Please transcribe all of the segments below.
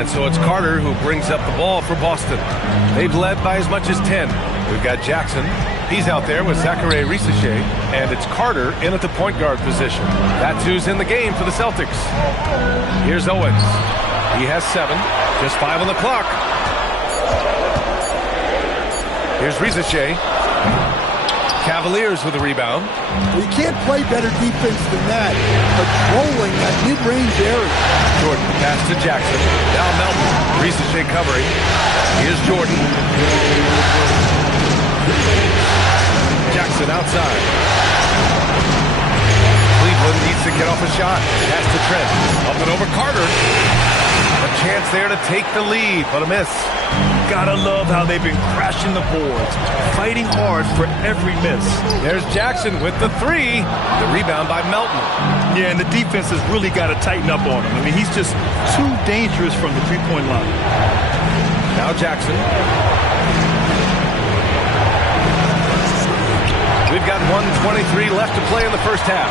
And so it's Carter who brings up the ball for Boston. They've led by as much as 10. We've got Jackson. He's out there with Zachary Risacher. And it's Carter in at the point guard position. That's who's in the game for the Celtics. Here's Owens. He has 7. Just 5 on the clock. Here's Risacher. Cavaliers with a rebound. You can't play better defense than that. Patrolling that mid-range area. Jordan pass to Jackson. Now Melton. Risacher covering. Here's Jordan. Jackson outside. Cleveland needs to get off a shot. Pass to Trent. Up and over Carter. A chance there to take the lead, but a miss. Gotta love how they've been crashing the boards, fighting hard for every miss. There's Jackson with the 3. The rebound by Melton. Yeah, and the defense has really got to tighten up on him. I mean, he's just too dangerous from the three-point line. Now Jackson. We've got 1:23 left to play in the first half.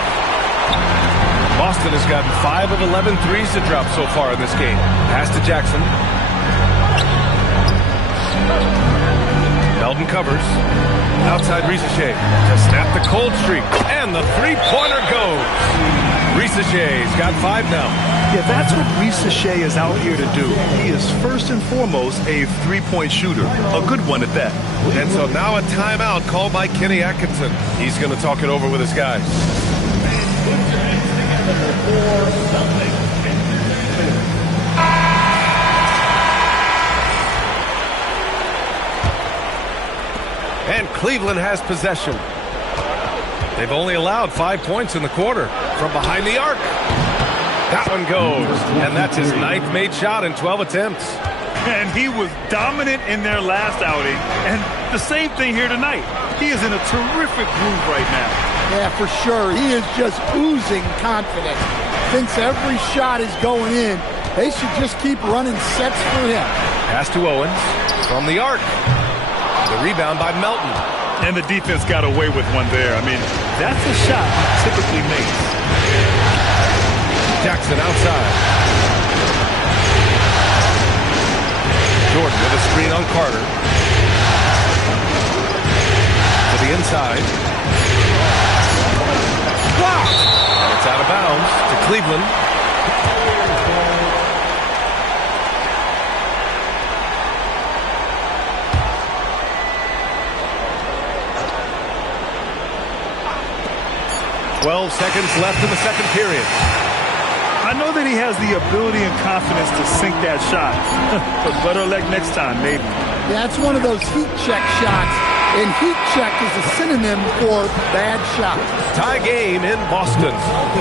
Boston has gotten 5 of 11 threes to drop so far in this game. Pass to Jackson. Melton covers. Outside Risacher to snap the cold streak. And the three-pointer goes. Risacher's got 5 now. Yeah, that's what Risacher is out here to do. He is first and foremost a three-point shooter. A good one at that. And so now a timeout called by Kenny Atkinson. He's going to talk it over with his guys. And Cleveland has possession. They've only allowed 5 points in the quarter from behind the arc. That one goes, and that's his 9th made shot in 12 attempts. And he was dominant in their last outing, and the same thing here tonight. He is in a terrific groove right now. Yeah, for sure. He is just oozing confidence. Thinks every shot is going in. They should just keep running sets for him. Pass to Owens from the arc. The rebound by Melton. And the defense got away with one there. I mean, that's a shot he typically makes. Jackson outside. Jordan with a screen on Carter. To the inside. Blocked. It's out of bounds to Cleveland. "12 seconds left in the second period." I know that he has the ability and confidence to sink that shot. But better luck next time, maybe. Yeah, it's one of those heat check shots. And heat check is a synonym for bad shot. Tie game in Boston.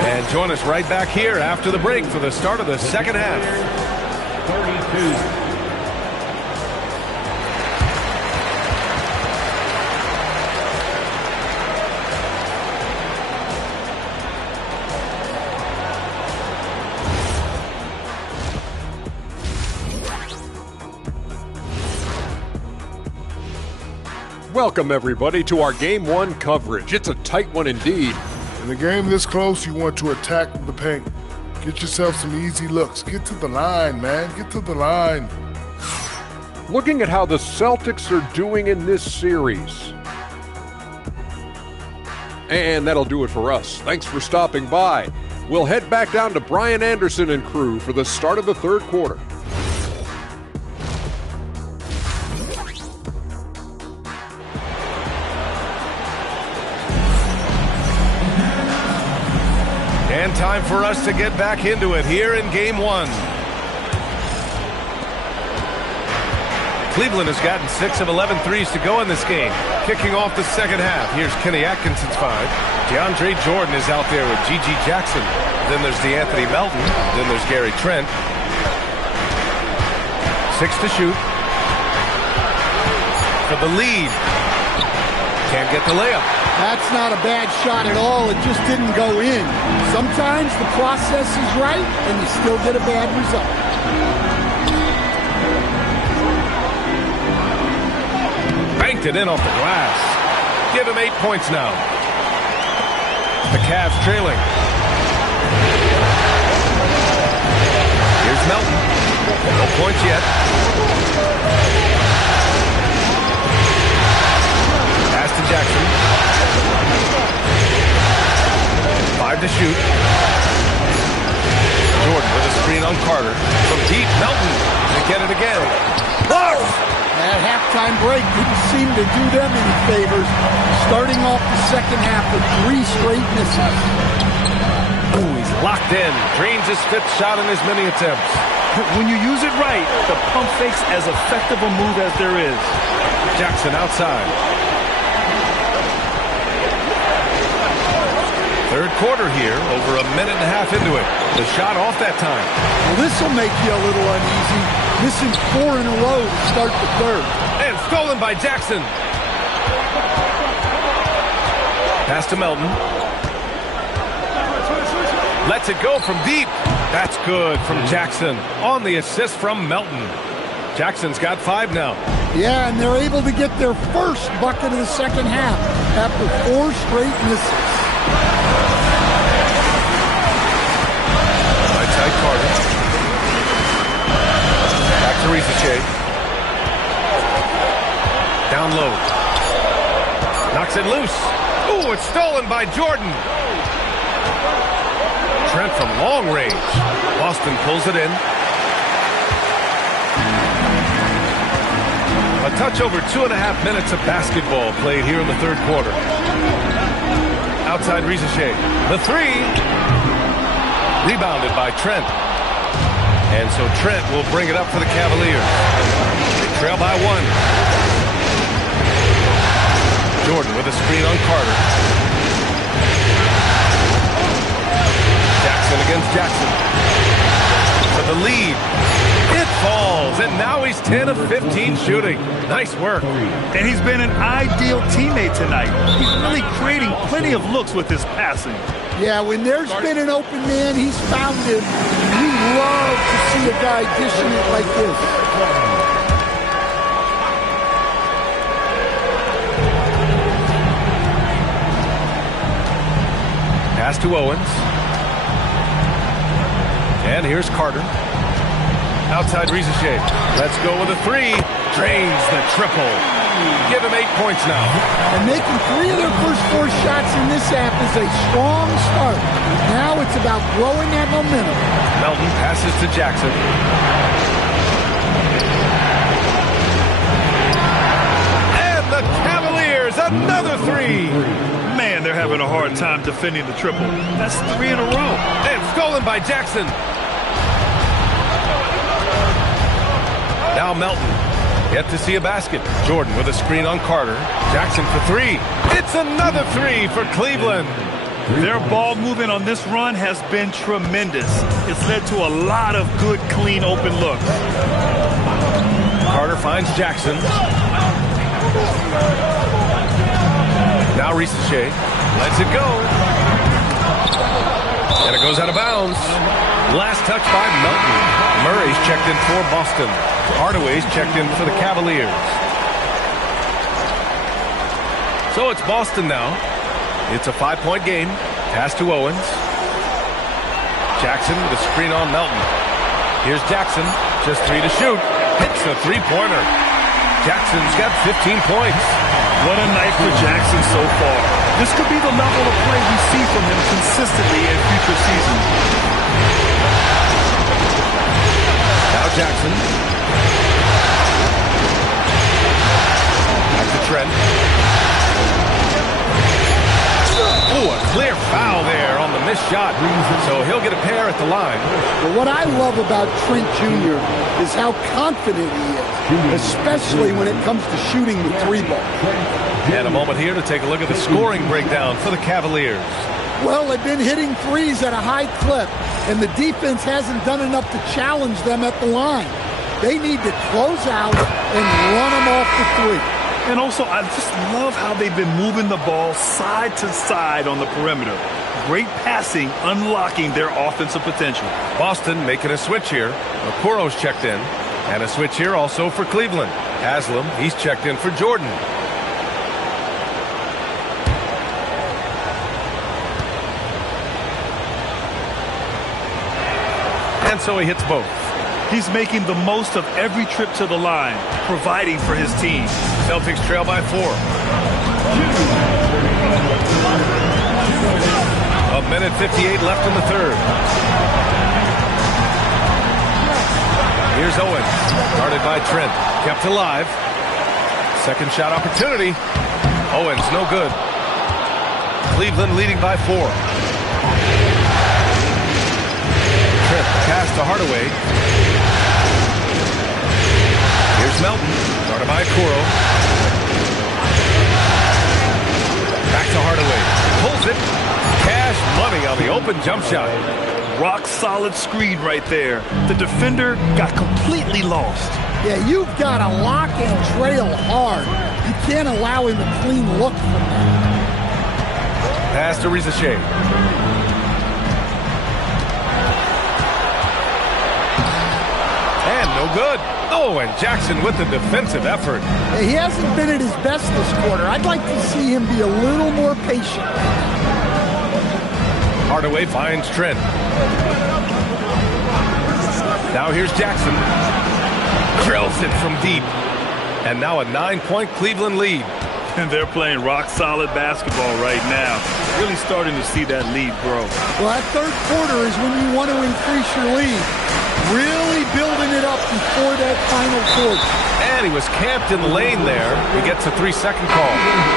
And join us right back here after the break for the start of the second half. 32. Welcome, everybody, to our Game 1 coverage. It's a tight one indeed. In a game this close, you want to attack the paint. Get yourself some easy looks. Get to the line, man. Get to the line. Looking at how the Celtics are doing in this series. And that'll do it for us. Thanks for stopping by. We'll head back down to Brian Anderson and crew for the start of the third quarter. And time for us to get back into it here in Game 1. Cleveland has gotten 6 of 11 threes to go in this game. Kicking off the second half, here's Kenny Atkinson's 5. DeAndre Jordan is out there with G.G. Jackson. Then there's DeAnthony Melton. Then there's Gary Trent. 6 to shoot. For the lead. Can't get the layup. That's not a bad shot at all. It just didn't go in. Sometimes the process is right, and you still get a bad result. Banked it in off the glass. Give him 8 points now. The Cavs trailing. Here's Melton. No break didn't seem to do them any favors, starting off the second half with 3 straight misses. Ooh, he's locked in. Drains his 5th shot in as many attempts. When you use it right, the pump fake's as effective a move as there is. Jackson outside. Third quarter here, over a minute and a half into it. The shot off that time. Well, this will make you a little uneasy. Missing 4 in a row to start the third. And stolen by Jackson. Pass to Melton. Lets it go from deep. That's good from Jackson on the assist from Melton. Jackson's got 5 now. Yeah, and they're able to get their first bucket of the second half after 4 straight misses. Right side Carter. Back to Risache. Down low. Knocks it loose. Ooh, it's stolen by Jordan. Trent from long range. Boston pulls it in. A touch over 2.5 minutes of basketball played here in the third quarter. Outside Risache. The 3. Rebounded by Trent. And so Trent will bring it up for the Cavaliers. They trail by 1. Jordan with a screen on Carter. Jackson against Jackson. For the lead. It falls, and now he's 10 of 15 shooting. Nice work. And he's been an ideal teammate tonight. He's really creating plenty of looks with his passing. Yeah, when there's been an open man, he's found him. You love to see a guy dishing it like this. Pass to Owens. And here's Carter. Outside Risache. Let's go with a 3. Drains the triple. Give him 8 points now. And making 3 of their first 4 shots in this half is a strong start. Now it's about growing that momentum. Melton passes to Jackson. And the Cavaliers, another 3. Man, they're having a hard time defending the triple. That's 3 in a row. And stolen by Jackson. Now Melton. Yet to see a basket. Jordan with a screen on Carter. Jackson for 3. It's another 3 for Cleveland. Their ball movement on this run has been tremendous. It's led to a lot of good, clean, open looks. Carter finds Jackson. Now Risache lets it go. And it goes out of bounds. Last touch by Melton. Murray's checked in for Boston. Hardaway's checked in for the Cavaliers. So it's Boston now. It's a 5-point game. Pass to Owens. Jackson with a screen on Melton. Here's Jackson. Just 3 to shoot. Hits a 3-pointer. Jackson's got 15 points. What a night for Jackson so far. This could be the level of play we see from him consistently in future seasons. Now Jackson. Back to Trent. Ooh, a clear foul there on the missed shot. So he'll get a pair at the line. But what I love about Trent Jr. is how confident he is, especially when it comes to shooting the 3-ball. And a moment here to take a look at the scoring breakdown for the Cavaliers. Well, they've been hitting 3s at a high clip, and the defense hasn't done enough to challenge them at the line. They need to close out and run them off the 3. And also, I just love how they've been moving the ball side to side on the perimeter. Great passing, unlocking their offensive potential. Boston making a switch here. Okoro's checked in. And a switch here also for Cleveland. Haslam, he's checked in for Jordan. And so he hits both. He's making the most of every trip to the line, providing for his team. Celtics trail by 4. A minute 58 left in the third. Here's Owens, guarded by Trent, kept alive. Second shot opportunity. Owens, no good. Cleveland leading by 4. Trent, pass to Hardaway. Here's Melton. Started by Okoro. Back to Hardaway. Pulls it. Cash money on the open jump shot. Rock solid screen right there. The defender got completely lost. Yeah, you've got to lock and trail hard. You can't allow him a clean look from that. Pass to Risache. And no good. Oh, and Jackson with the defensive effort. Yeah, he hasn't been at his best this quarter. I'd like to see him be a little more patient. Hardaway finds Trent. Now here's Jackson. Drills it from deep. And now a 9-point Cleveland lead. And they're playing rock-solid basketball right now. Really starting to see that lead grow. Well, that third quarter is when you want to increase your lead. Really building it up before that final quarter. And he was camped in the lane there. He gets a 3-second call.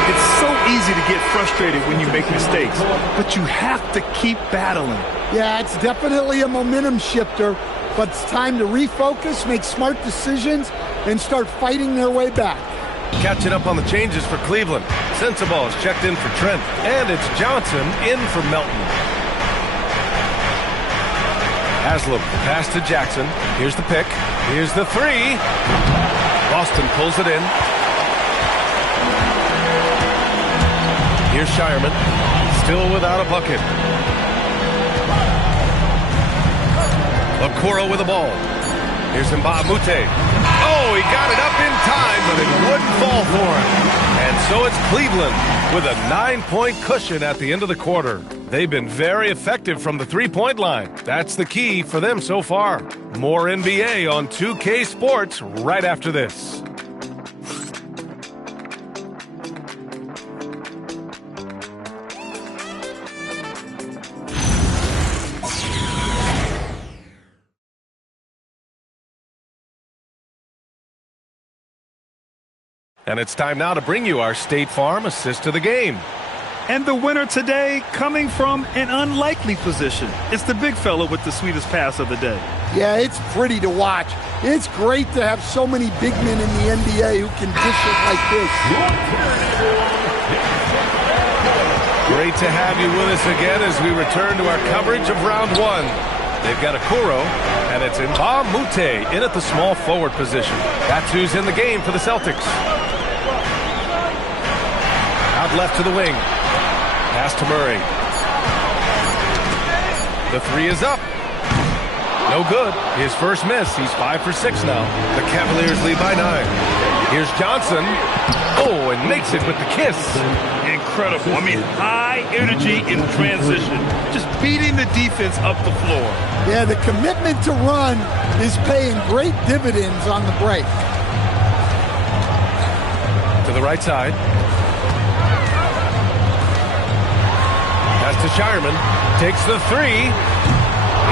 It's so easy to get frustrated when you make mistakes, but you have to keep battling. Yeah, it's definitely a momentum shifter, but it's time to refocus, make smart decisions, and start fighting their way back. Catching up on the changes for Cleveland. Sensabaugh is checked in for Trent. And it's Johnson in for Melton. Haslam, pass to Jackson. Here's the pick. Here's the 3. Boston pulls it in. Here's Shireman. Still without a bucket. Okoro with the ball. Here's Mbamute. Oh, he got it up in time, but it wouldn't fall for him. And so it's Cleveland with a 9-point cushion at the end of the quarter. They've been very effective from the three-point line. That's the key for them so far. More NBA on 2K Sports right after this. And it's time now to bring you our State Farm assist of the game. And the winner today coming from an unlikely position. It's the big fella with the sweetest pass of the day. Yeah, it's pretty to watch. It's great to have so many big men in the NBA who can dish it like this. Great to have you with us again as we return to our coverage of round 1. They've got Okoro, and it's Mbamute in at the small forward position. That's who's in the game for the Celtics. Out left to the wing. Pass to Murray. The 3 is up. No good. His first miss. He's 5 for 6 now. The Cavaliers lead by 9. Here's Johnson. Oh, and makes it with the kiss. Incredible. I mean, high energy in transition. Just beating the defense up the floor. Yeah, the commitment to run is paying great dividends on the break. To the right side. Pass to Shireman. Takes the 3.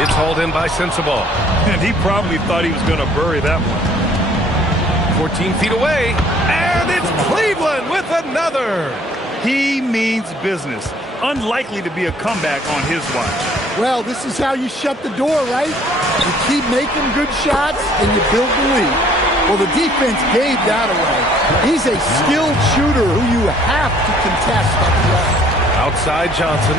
It's hauled in by Sensabaugh. And he probably thought he was going to bury that one. 14 feet away. And it's Cleveland with another. He means business. Unlikely to be a comeback on his watch. Well, this is how you shut the door, right? You keep making good shots and you build the lead. Well, the defense gave that away. He's a skilled shooter who you have to contest up front. Outside Johnson.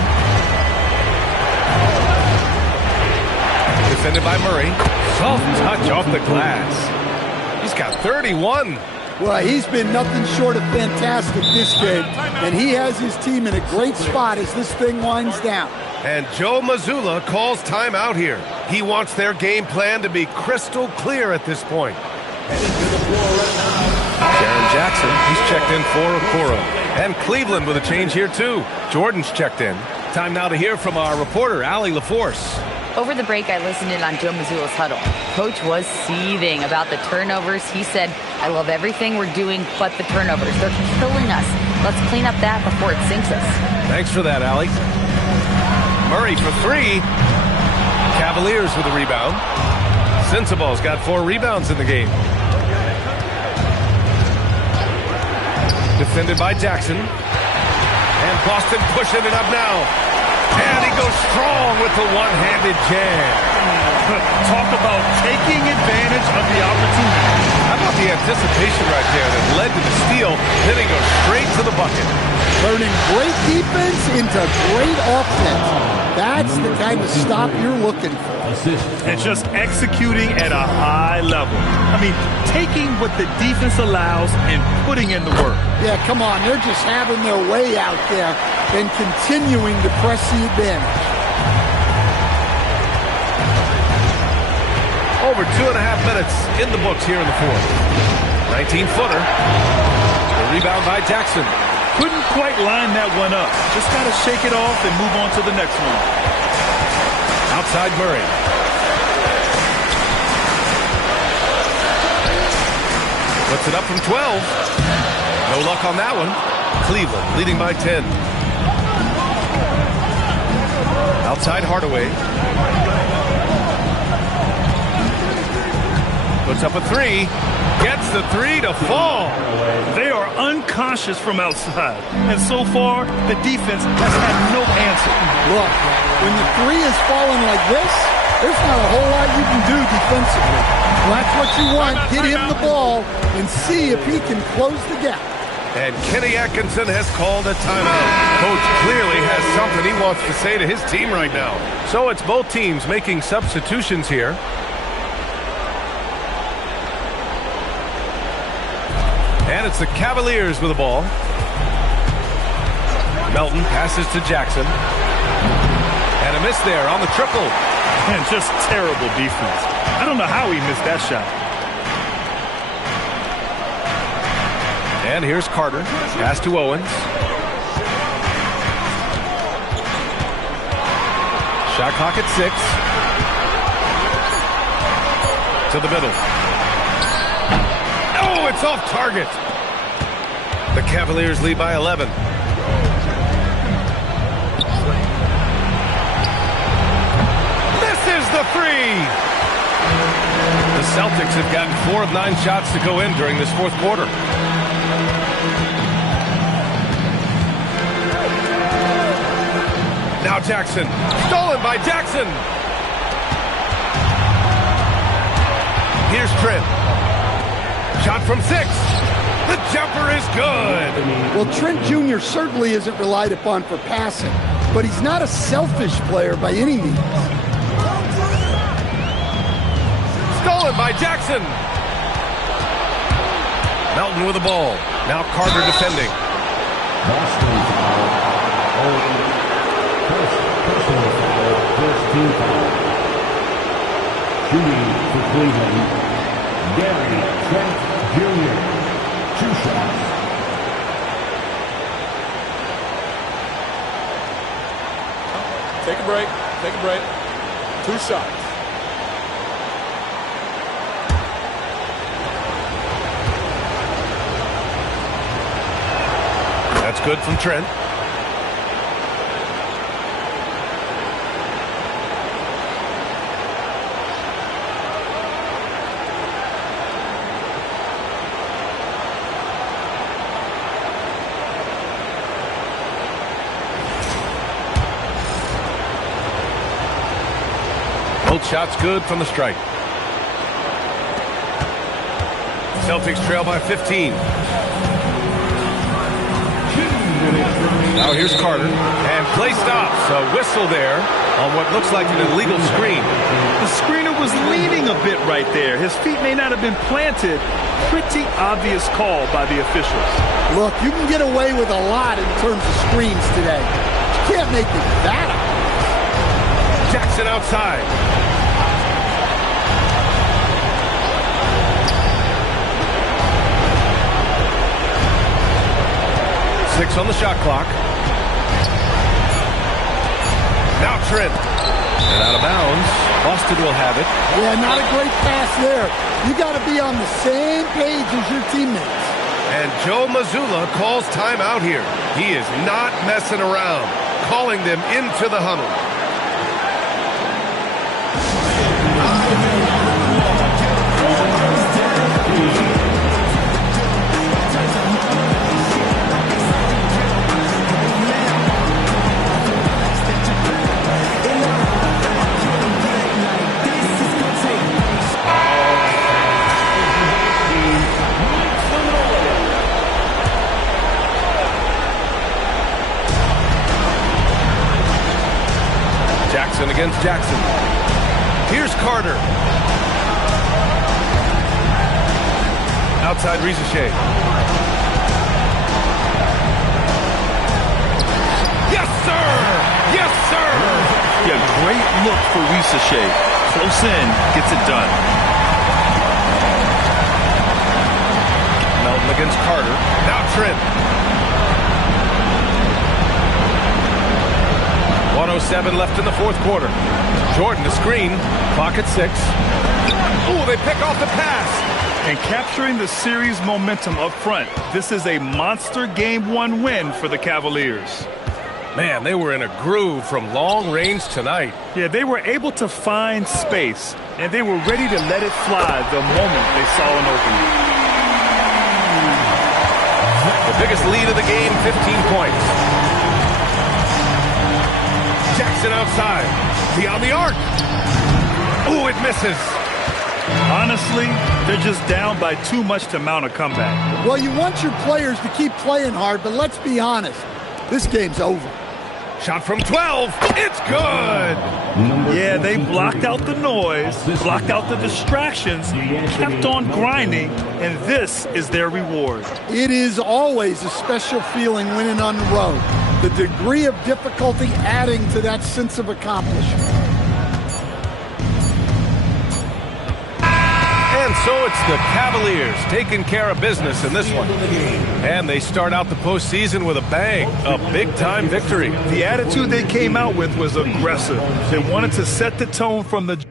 Defended by Murray. Soft touch off the glass. He's got 31. Well, he's been nothing short of fantastic this game, and he has his team in a great spot as this thing winds down. And Joe Mazzulla calls timeout here. He wants their game plan to be crystal clear at this point. Jaren Jackson, he's checked in for Okoro. And Cleveland with a change here too. Jordan's checked in. Time now to hear from our reporter, Allie LaForce. Over the break, I listened in on Joe Mazzulla's huddle. Coach was seething about the turnovers. He said, I love everything we're doing but the turnovers. They're killing us. Let's clean up that before it sinks us. Thanks for that, Allie. Murray for 3. Cavaliers with a rebound. Sensabaugh's got 4 rebounds in the game. Defended by Jackson. And Boston pushing it up now. And he goes strong with the one-handed jam. Talk about taking advantage of the opportunity. How about the anticipation right there that led to the steal? Then he goes straight to the bucket. Turning great defense into great offense. That's the kind of stop you're looking for. And just executing at a high level. I mean, taking what the defense allows and putting in the work. Yeah, come on. They're just having their way out there and continuing to press the advantage. Over 2.5 minutes in the books here in the fourth. 19-footer. The rebound by Jackson. Couldn't quite line that one up. Just got to shake it off and move on to the next one. Outside Murray. Puts it up from 12. No luck on that one. Cleveland leading by 10. Outside Hardaway. Puts up a three. Gets the three to fall. They are unconscious from outside. And so far, the defense has had no answer. Look, when the three is falling like this, there's not a whole lot you can do defensively. Well, that's what you want. Get him the ball and see if he can close the gap. And Kenny Atkinson has called a timeout. Coach clearly has something he wants to say to his team right now. So it's both teams making substitutions here. And it's the Cavaliers with the ball. Melton passes to Jackson. And a miss there on the triple. And just terrible defense. I don't know how he missed that shot. And here's Carter. Pass to Owens. Shot clock at 6. To the middle. Oh, it's off target. The Cavaliers lead by 11. Misses the three. The Celtics have gotten 4 of 9 shots to go in during this fourth quarter. Now Jackson. Stolen by Jackson. Here's Trent. Shot from 6. The jumper is good. Well, Trent Jr. certainly isn't relied upon for passing, but he's not a selfish player by any means. Stolen by Jackson. Melton with the ball. Now Carter defending. Boston foul. Personal foul. First team foul. Shooting for Cleveland. Gary Trent Jr. 2 shots. Take a break. Take a break. 2 shots. That's good from Trent. Both shots good from the strike. Celtics trail by 15. Now here's Carter. And play stops. A whistle there on what looks like an illegal screen. The screener was leaning a bit right there. His feet may not have been planted. Pretty obvious call by the officials. Look, you can get away with a lot in terms of screens today. You can't make it that obvious. Jackson outside. Six on the shot clock. Now Trent. And out of bounds. Boston will have it. Yeah, not a great pass there. You got to be on the same page as your teammates. And Joe Mazzulla calls timeout here. He is not messing around. Calling them into the huddle. Jackson. Here's Carter. Outside Risache. Yes, sir! Yes, sir! Yeah, great look for Risache. Close in, gets it done. Melton against Carter. Now Trent. 1:07 left in the fourth quarter. Jordan to screen. Clock at 6. Ooh, they pick off the pass. And capturing the series momentum up front. This is a monster Game 1 win for the Cavaliers. Man, they were in a groove from long range tonight. Yeah, they were able to find space, and they were ready to let it fly the moment they saw an opening. The biggest lead of the game, 15 points. Jackson outside. Beyond the arc. Ooh, it misses. Honestly, they're just down by too much to mount a comeback. Well, you want your players to keep playing hard, but let's be honest. This game's over. Shot from 12. It's good. Yeah, they blocked out the noise, blocked out the distractions, kept on grinding, and this is their reward. It is always a special feeling winning on the road. The degree of difficulty adding to that sense of accomplishment. And so it's the Cavaliers taking care of business in this one. And they start out the postseason with a bang, a big-time victory. The attitude they came out with was aggressive. They wanted to set the tone from the...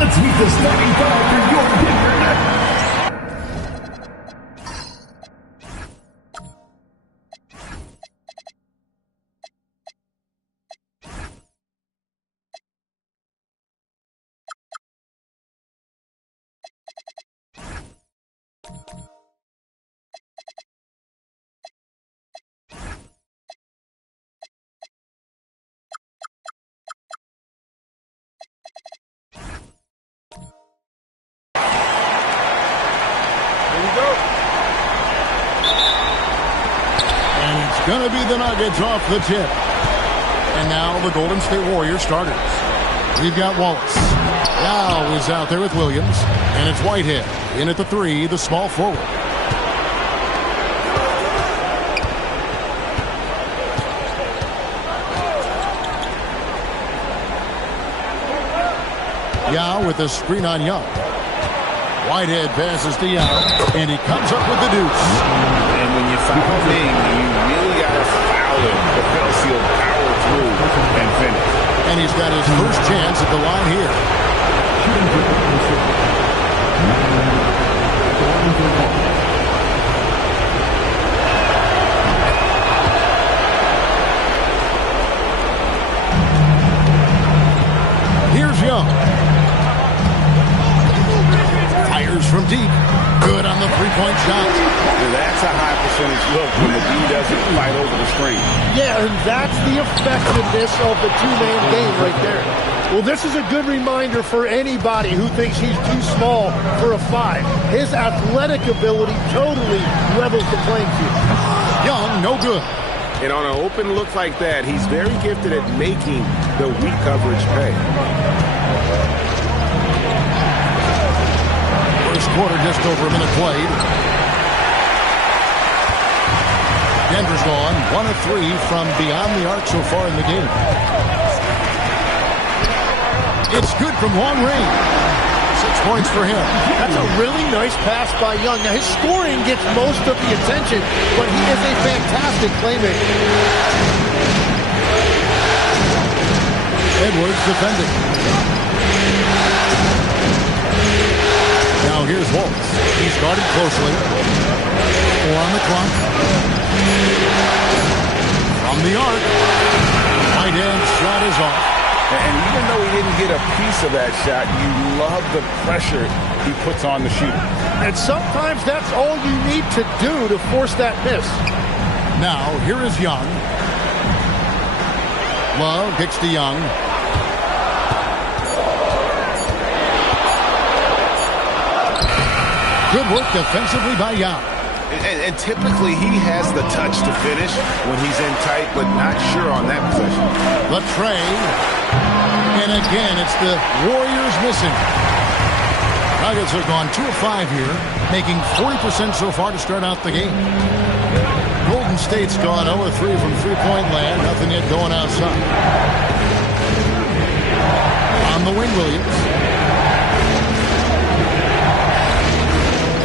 Let's meet the starting five for your Denver Nuggets. Going to be the Nuggets off the tip. And now the Golden State Warriors starters. We've got Wallace. Now is out there with Williams, and it's Whitehead in at the 3, the small forward. Yao with the screen on Young. Whitehead passes to Yao, and he comes up with the deuce. And when you foul Ming, you really got to foul him, or else he'll power through and finish. And he's got his first chance at the line here. Here's Young. Fires from deep. Good on the three-point shot. That's a high percentage look when the D doesn't fight over the screen. Yeah, and that's the effectiveness of the two-man game right there. Well, this is a good reminder for anybody who thinks he's too small for a 5. His athletic ability totally levels the playing field. Young, no good. And on an open look like that, he's very gifted at making the weak coverage pay. First quarter, just over a minute played. Denver's gone 1 of 3 from beyond the arc so far in the game. It's good from long range. 6 points for him. That's a really nice pass by Young. Now, his scoring gets most of the attention, but he is a fantastic playmaker. Edwards defending. Now here's Waltz. He's guarded closely. 4 on the clock. From the arc. Right hand shot is off. And even though he didn't get a piece of that shot, you love the pressure he puts on the shooter. And sometimes that's all you need to do to force that miss. Now, here is Young. Love kicks to Young. Good work defensively by Young. And typically he has the touch to finish when he's in tight, but not sure on that possession. The trade. And again, it's the Warriors missing. Nuggets have gone 2 of 5 here, making 40% so far to start out the game. Golden State's gone 0 of 3 from three-point land. Nothing yet going outside. On the wing, Williams.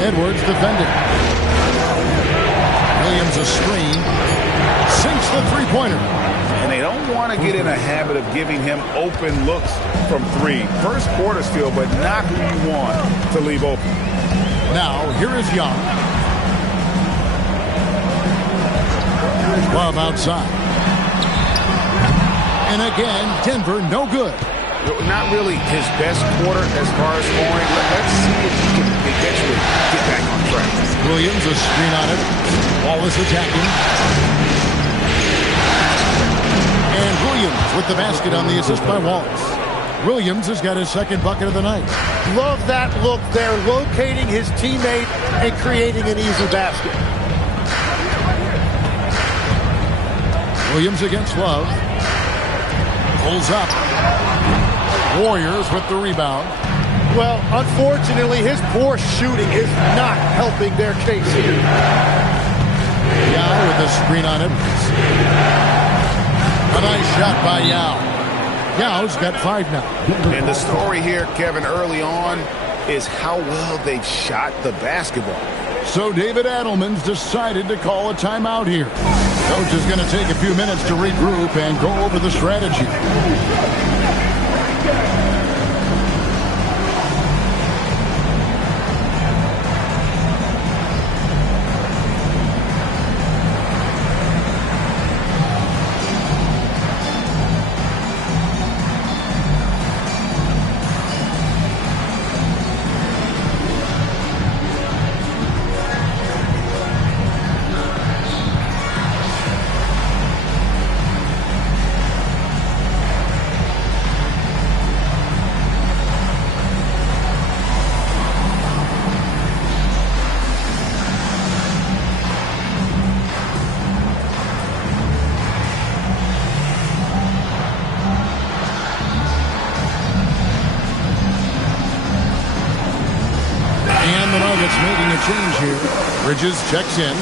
Edwards defending. Williams a screen. Sinks the three-pointer. And they don't want to get in a habit of giving him open looks from 3. First quarter still, but not who you want to leave open. Now, here is Young. Love outside. And again, Denver no good. Not really his best quarter as far as scoring. Let's see if he can eventually get back on track. Williams a screen on it. Wallace attacking. And Williams with the basket on the assist by Wallace. Williams has got his second bucket of the night. Love that look there, locating his teammate and creating an easy basket. Williams against Love. Pulls up. Warriors with the rebound. Well, unfortunately, his poor shooting is not helping their case here. Yao with the screen on it. A nice shot by Yao. Yao's got 5 now. And the story here, Kevin, early on is how well they've shot the basketball. So David Adelman's decided to call a timeout here. Coach is going to take a few minutes to regroup and go over the strategy. making a change here. Bridges checks in.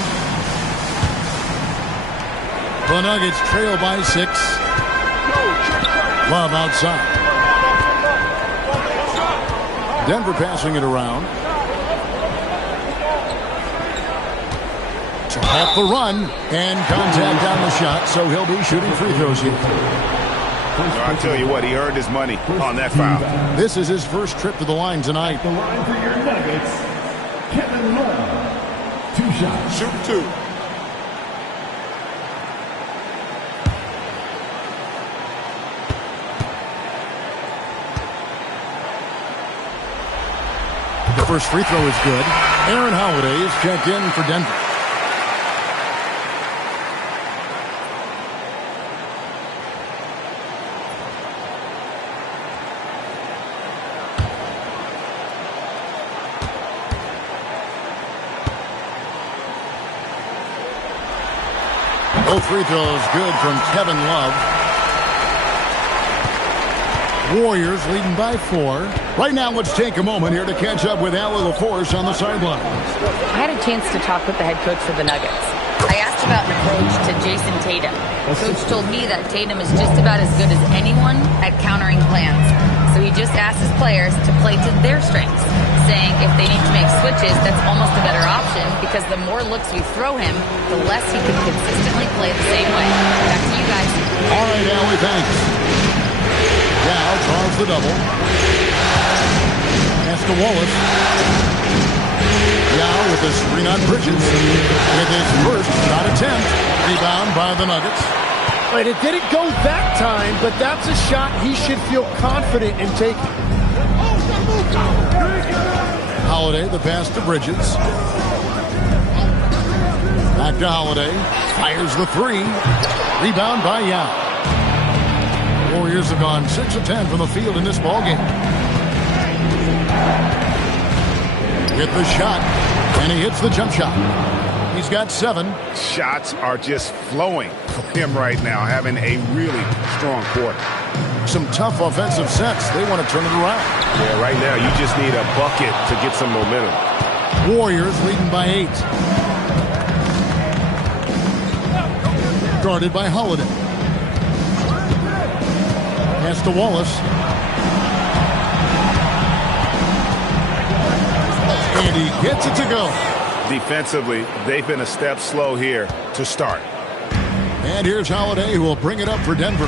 The Nuggets trail by 6. Love outside. Denver passing it around. To halt the run and contact on the shot, so he'll be shooting free throws here. I tell you what, he earned his money on that foul. This is his first trip to the line tonight. The line for your Nuggets, Kevin Love. 2 shots. Shoot 2. The first free throw is good. Aaron Holiday is checked in for Denver. Both free throws good from Kevin Love. Warriors leading by 4. Right now, let's take a moment here to catch up with Allie LaForce on the sideline. I had a chance to talk with the head coach for the Nuggets. I asked about an approach to Jason Tatum. Coach told me that Tatum is just about as good as anyone at countering plans. So he just asked his players to play to their strengths, saying if they need to make switches, that's almost a better option because the more looks we throw him, the less he can consistently play the same way. Back to you guys. All right, Allie, thanks. Now draws the double. Pass to Wallace. Now with the screen on Bridges. With his first shot attempt. Rebound by the Nuggets. Right, it didn't go that time, but that's a shot he should feel confident in taking. Holiday, the pass to Bridges. Back to Holiday. Fires the 3. Rebound by Yao. Warriors have gone 6 of 10 from the field in this ballgame. Get the shot, and he hits the jump shot. He's got 7. Shots are just flowing for him right now, having a really strong quarter. Some tough offensive sets. They want to turn it around. Yeah, right now you just need a bucket to get some momentum. Warriors leading by 8. Guarded by Holiday. Pass to Wallace. And he gets it to go. Defensively, they've been a step slow here to start. And here's Holiday, who will bring it up for Denver.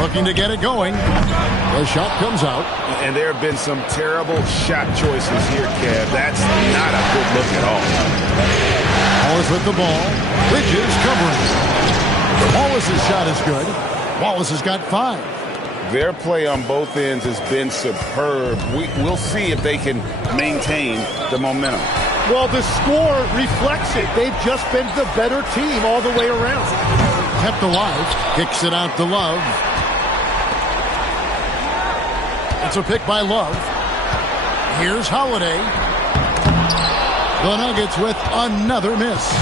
Looking to get it going. The shot comes out. And there have been some terrible shot choices here, Kev. That's not a good look at all. Wallace with the ball. Bridges covering. Wallace's shot is good. Wallace has got 5. Their play on both ends has been superb. We'll see if they can maintain the momentum. Well, the score reflects it. They've just been the better team all the way around. Kept alive. Kicks it out to Love. It's a pick by Love. Here's Holiday. The Nuggets with another miss.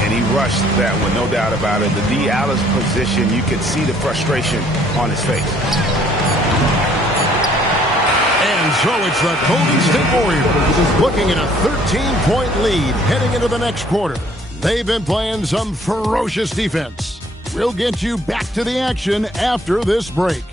And he rushed that one, no doubt about it. The D. Alice position, you could see the frustration on his face. And so it's the Golden State Warriors looking at a 13-point lead heading into the next quarter. They've been playing some ferocious defense. We'll get you back to the action after this break.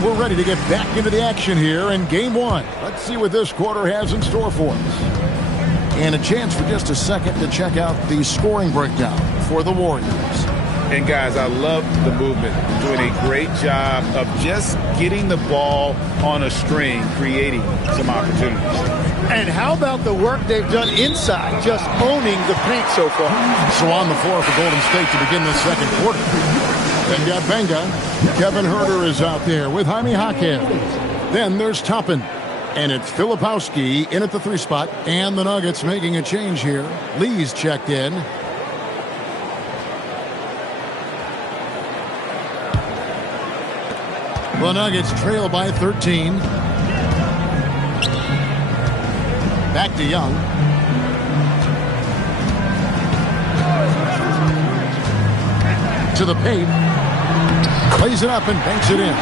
We're ready to get back into the action here in Game 1. Let's see what this quarter has in store for us. And a chance for just a second to check out the scoring breakdown for the Warriors. And guys, I love the movement. Doing a great job of just getting the ball on a string, creating some opportunities. And how about the work they've done inside, just owning the paint so far? So on the floor for Golden State to begin the second quarter. Benga Benga. Kevin Huerter is out there with Jaime Jaquez. Then there's Toppin. And it's Filipowski in at the 3 spot. And the Nuggets making a change here. Lee's checked in. The Nuggets trail by 13. Back to Young. To the paint. Plays it up and banks it in.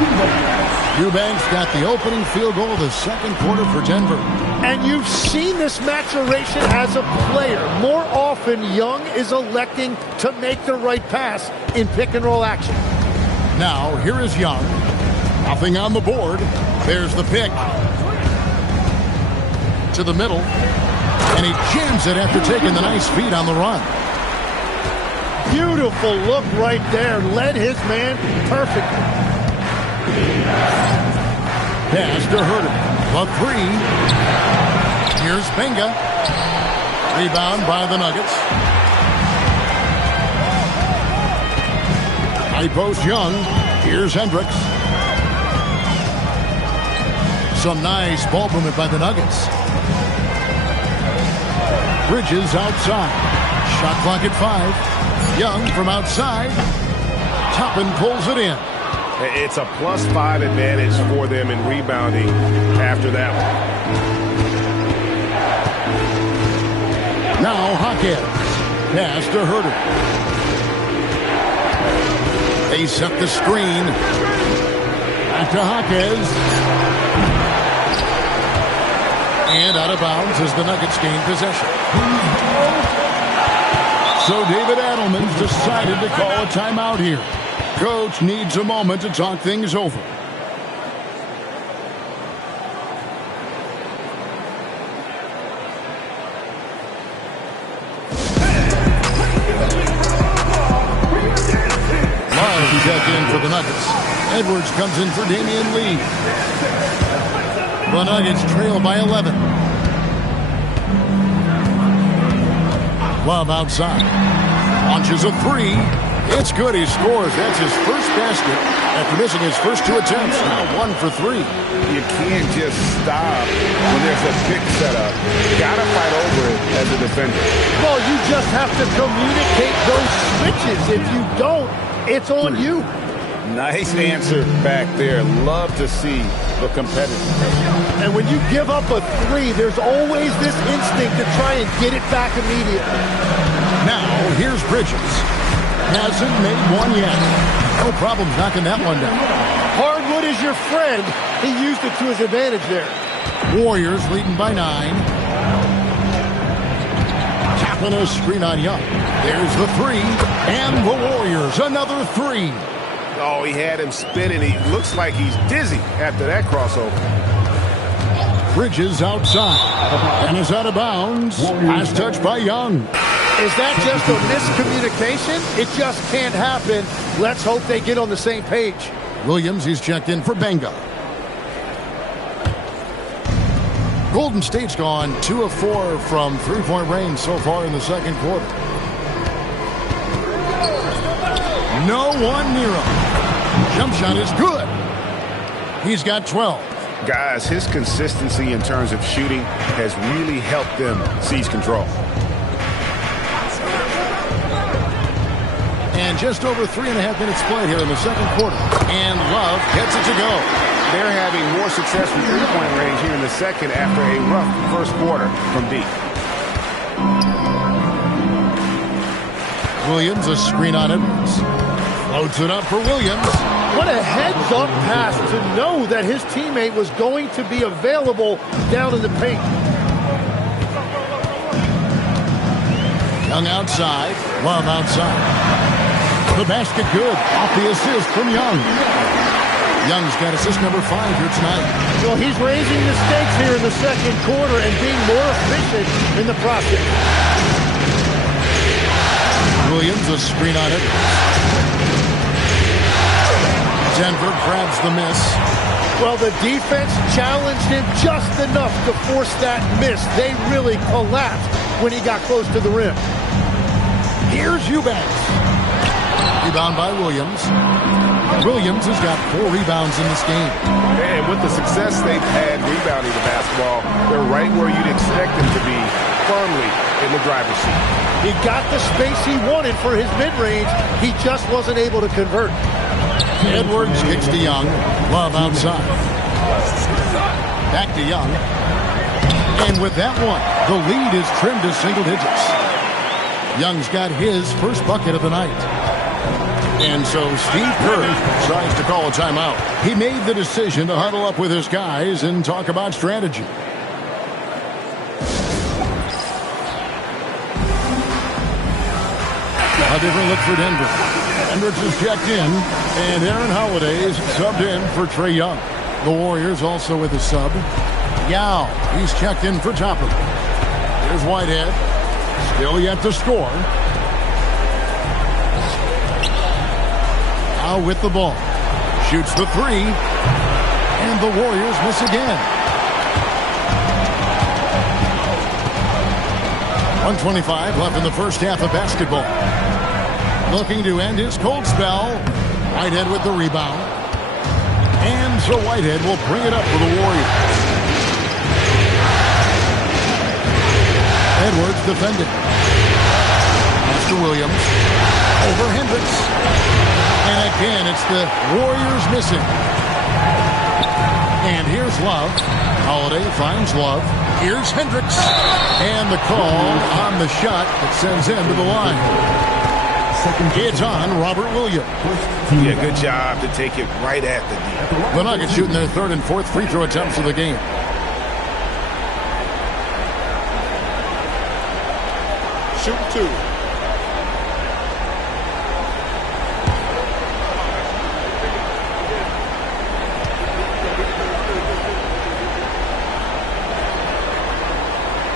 Eubanks got the opening field goal of the second quarter for Denver. And you've seen this maturation as a player. More often, Young is electing to make the right pass in pick-and-roll action. Now, here is Young. Nothing on the board. There's the pick. To the middle. And he jams it after taking the nice feed on the run. Beautiful look right there. Led his man perfectly. Pass to Herter. The three. Here's Benga. Rebound by the Nuggets. High post Young. Here's Hendricks. Some nice ball movement by the Nuggets. Bridges outside. Shot clock at 5. Young from outside. Toppin pulls it in. It's a +5 advantage for them in rebounding after that one. Now Hawkins. Pass to Herter. They set the screen. Back to Hawkins. And out of bounds as the Nuggets gain possession. So David Adelman's decided to call a timeout here. Coach needs a moment to talk things over. Love check in for the Nuggets. Edwards comes in for Damian Lee. The Nuggets trail by 11. Love outside. Launches a three. It's good. He scores. That's his first basket after missing his first 2 attempts. Now 1 for 3. You can't just stop when there's a pick set up. You got to fight over it as a defender. Well, you just have to communicate those switches. If you don't, it's on you. Nice answer back there. Love to see the competitive. And when you give up a 3, there's always this instinct to try and get it back immediately. Now, here's Bridges. Hasn't made one yet. No problems knocking that one down. Hardwood is your friend. He used it to his advantage there. Warriors leading by 9. Tapping a screen on Young. There's the 3. And the Warriors, another 3. Oh, he had him spinning. He looks like he's dizzy after that crossover. Bridges outside. And is out of bounds. Last touch by Young. Is that just a miscommunication? It just can't happen. Let's hope they get on the same page. Williams, he's checked in for Benga. Golden State's gone 2 of 4 from three-point range so far in the second quarter. No one near him. Jump shot is good. He's got 12. Guys, his consistency in terms of shooting has really helped them seize control. And just over 3.5 minutes played here in the second quarter. And Love gets it to go. They're having more success from three-point range here in the second after a rough first quarter from deep. Williams, a screen on Edwards. Loads it up for Williams. What a heads-up pass to know that his teammate was going to be available down in the paint. Young outside. Love outside. The basket good. Off the assist from Young. Young's got assist number 5 here tonight. Well, he's raising the stakes here in the second quarter and being more efficient in the process. Williams, a screen on it. Denver grabs the miss. Well, the defense challenged him just enough to force that miss. They really collapsed when he got close to the rim. Here's Eubanks. Rebound by Williams. Williams has got 4 rebounds in this game. And with the success they've had rebounding the basketball, they're right where you'd expect them to be, firmly in the driver's seat. He got the space he wanted for his mid-range. He just wasn't able to convert. Edwards kicks to Young. Love outside. Back to Young. And with that one, the lead is trimmed to single digits. Young's got his first bucket of the night. And so Steve Kerr tries to call a timeout. He made the decision to huddle up with his guys and talk about strategy. A different look for Denver. Hendricks is checked in, and Aaron Holiday is subbed in for Trae Young. The Warriors also with a sub. Yao, he's checked in for Toppin. Here's Whitehead. Still yet to score. Now with the ball. Shoots the three. And the Warriors miss again. 1:25 left in the first half of basketball. Looking to end his cold spell. Whitehead with the rebound. And so Whitehead will bring it up for the Warriors. Edwards defended. Pass to Williams. Over Hendricks. And again, it's the Warriors missing. And here's Love. Holiday finds Love. Here's Hendricks. And the call on the shot that sends him to the line. It's on Robert Williams. Yeah, good job to take it right at the D. The Nuggets shooting their third and fourth free throw attempts of the game. Shoot two.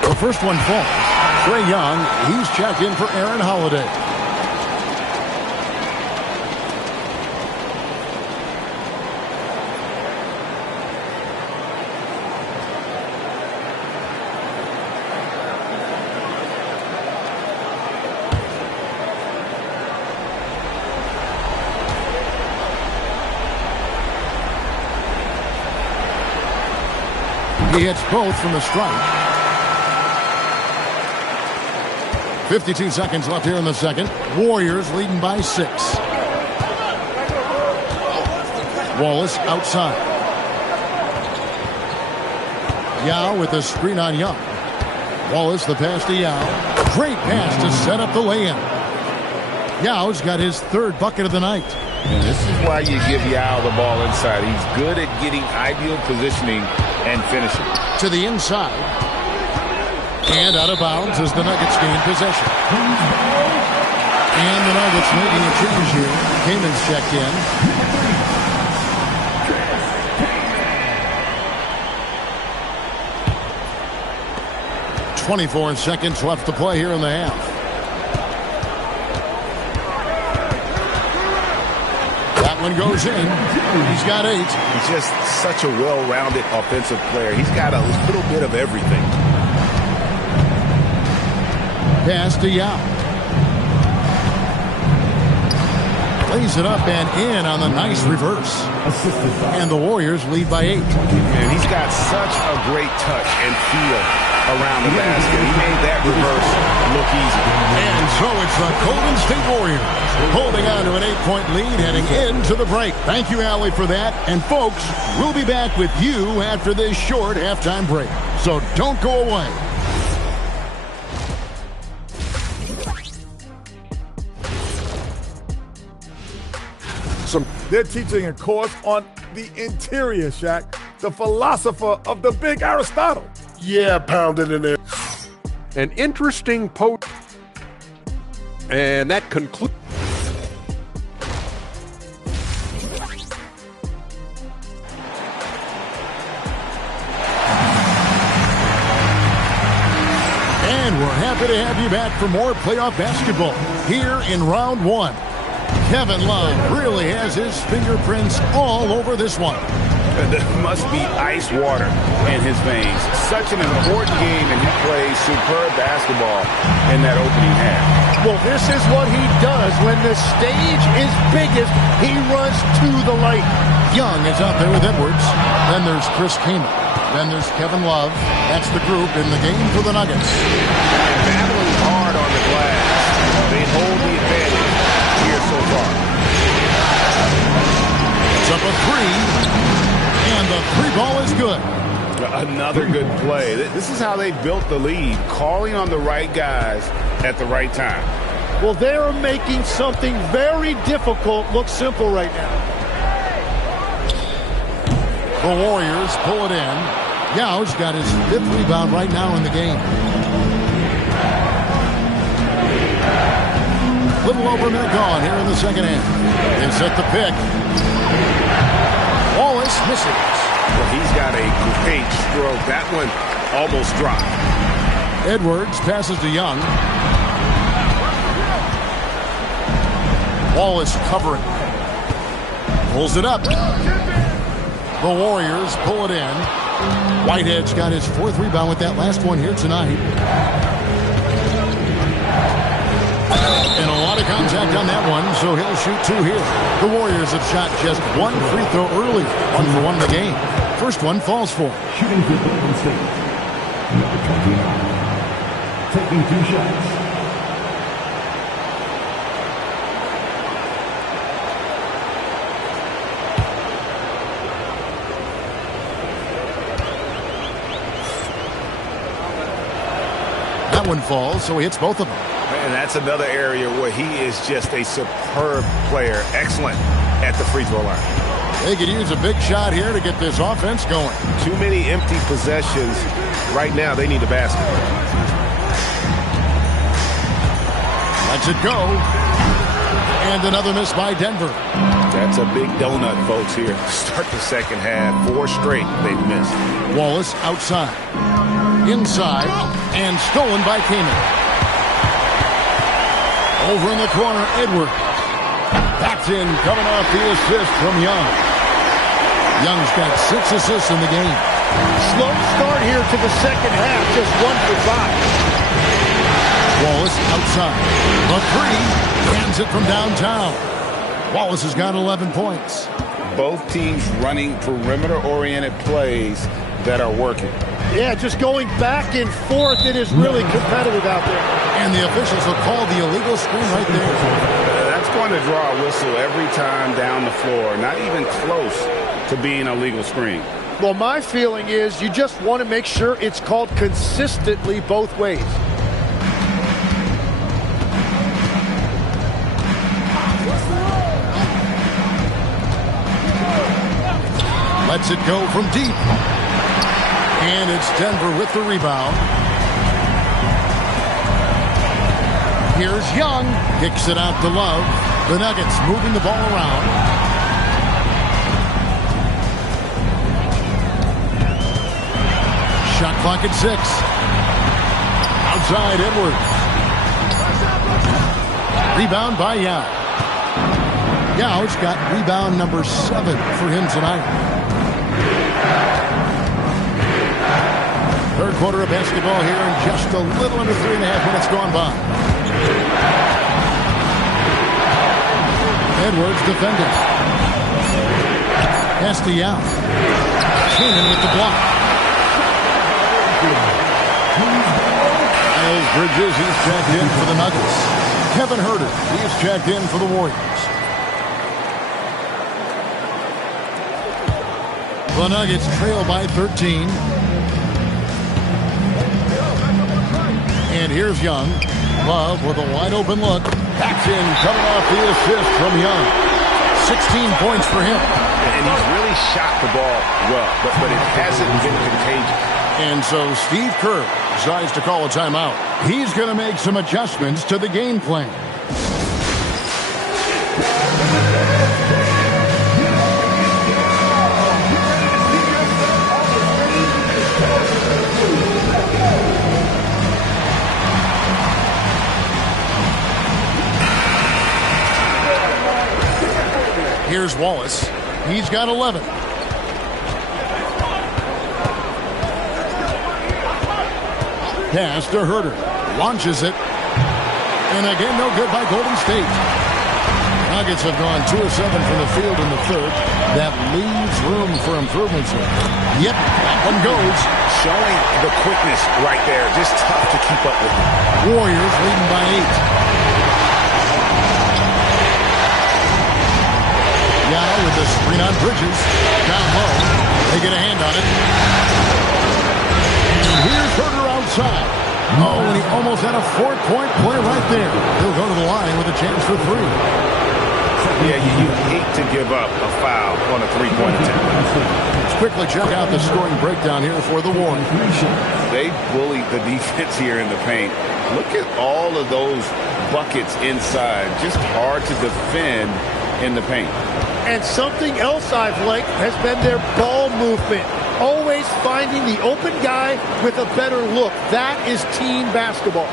The first one falls. Trae Young, he's checked in for Aaron Holiday. He hits both from the strike. 52 seconds left here in the second. Warriors leading by 6. Wallace outside. Yao with the screen on Young. Wallace the pass to Yao. Great pass to set up the lay-in. Yao's got his third bucket of the night. And this is why you give Yao the ball inside. He's good at getting ideal positioning and finishing. To the inside. And out of bounds as the Nuggets gain possession. And the Nuggets making a change here. Kamen's checked in. .24 seconds left to play here in the half. That one goes in. He's got 8. He's just such a well-rounded offensive player. He's got a little bit of everything. Pass to Yao. Lays it up and in on the nice reverse. And the Warriors lead by 8. And he's got such a great touch and feel around the basket. He made that reverse look easy. And so it's the Golden State Warriors holding on to an 8-point lead heading into the break. Thank you, Allie, for that. And folks, we'll be back with you after this short halftime break. So don't go away. They're teaching a course on the interior, Shaq, the philosopher of the big Aristotle. Yeah, pounded in there. An interesting post. And that concludes. And we're happy to have you back for more playoff basketball here in round 1. Kevin Love really has his fingerprints all over this one. There must be ice water in his veins. Such an important game, and he plays superb basketball in that opening half. Well, this is what he does. When the stage is biggest, he runs to the light. Young is out there with Edwards. Then there's Chris Kaman. Then there's Kevin Love. That's the group in the game for the Nuggets. Battling hard on the glass. They hold the advantage here so far. the three. And the three ball is good. Another good play. This is how they built the lead, calling on the right guys at the right time. Well, they are making something very difficult look simple right now. The Warriors pull it in. Yau's got his 5th rebound right now in the game. Little over a minute gone here in the second half. They set the pick. Wallace misses. Well, he's got a great stroke. That one almost dropped. Edwards passes to Young. Wallace covering. Pulls it up. The Warriors pull it in. Whitehead's got his 4th rebound with that last one here tonight. And a lot of contact on that one, so he'll shoot 2 here. The Warriors have shot just 1 free throw early. 1 for 1 in the game. First one falls for. Shooting for Golden State. Number 29. Taking 2 shots. That one falls, so he hits both of them. And that's another area where he is just a superb player. Excellent at the free throw line. They could use a big shot here to get this offense going. Too many empty possessions. Right now, they need a basket. Lets it go. And another miss by Denver. That's a big donut, folks, here. Start the second half. 4 straight they've missed. Wallace outside. Inside. And stolen by Kamen. Over in the corner, Edward. That's in, coming off the assist from Young. Young's got 6 assists in the game. Slow start here to the second half, just 1 for 5. Wallace outside. The three, hands it from downtown. Wallace has got 11 points. Both teams running perimeter-oriented plays that are working. Yeah, just going back and forth. It is really competitive out there. And the officials will call the illegal screen right there. That's going to draw a whistle every time down the floor. Not even close to being a legal screen. Well, my feeling is you just want to make sure it's called consistently both ways. Lets it go from deep. And it's Denver with the rebound. Here's Young. Kicks it out to Love. The Nuggets moving the ball around. Shot clock at 6. Outside Edwards. Rebound by Yao. Yao's got rebound number 7 for him tonight. Third quarter of basketball here in just a little under 3.5 minutes gone by. Edwards defending. Pass to Yao. Kamen with the block. Miles Bridges, he's checked in for the Nuggets. Kevin Huerter, he's checked in for the Warriors. The Nuggets trail by 13. And here's Young. Love with a wide open look. That's in, coming off the assist from Young. 16 points for him. And he's really shot the ball well, but it hasn't been contagious. And so Steve Kerr decides to call a timeout. He's going to make some adjustments to the game plan. Here's Wallace. He's got 11. Pass to Huerter. Launches it. And again, no good by Golden State. Nuggets have gone 2 of 7 from the field in the third. That leaves room for improvements here. Yep, that one goes. Showing the quickness right there. Just tough to keep up with. Warriors leading by 8. Yao with the Screen on Bridges. Down low. They get a hand on it. And here's Herter outside. Oh, and he almost had a 4-point play right there. He'll go to the line with a chance for 3. Yeah, you hate to give up a foul on a 3-point attempt. Let's quickly check out the scoring breakdown here for the Warriors. They bullied the defense here in the paint. Look at all of those buckets inside. Just hard to defend in the paint. And something else I've liked has been their ball movement. Always finding the open guy with a better look. That is team basketball.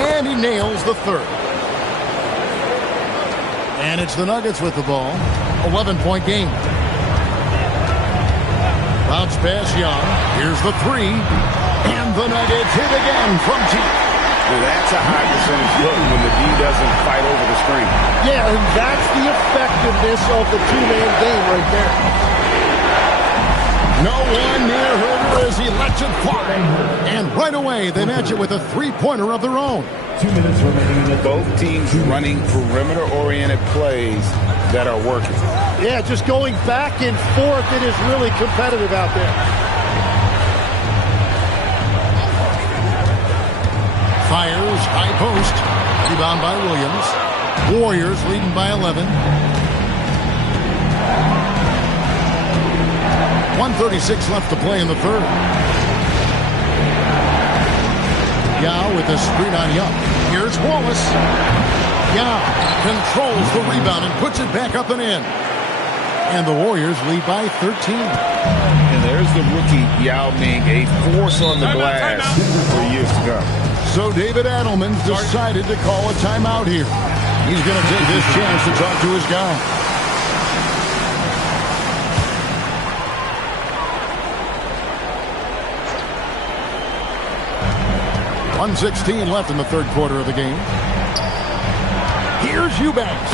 And he nails the third. And it's the Nuggets with the ball. 11-point game. Bounce pass Young. Here's the 3. And the Nuggets hit again from deep. Well, that's a high percentage look when the D doesn't fight over the screen. Yeah, and that's the effectiveness of the two-man game right there. No one near Herter as he lets it fly. And right away, they match it with a three-pointer of their own. 2 minutes remaining. Both teams running perimeter-oriented plays that are working. Yeah, just going back and forth, it is really competitive out there. Fires, high post. Rebound by Williams. Warriors leading by 11. 1:36 left to play in the third. Yao with a screen on Young. Here's Wallace. Yao controls the rebound and puts it back up and in. And the Warriors lead by 13. And there's the rookie Yao Ming, a force on the glass for years to come. So David Adelman's decided to call a timeout here. He's going to take this chance to talk to his guy. .116 left in the third quarter of the game. Here's Eubanks.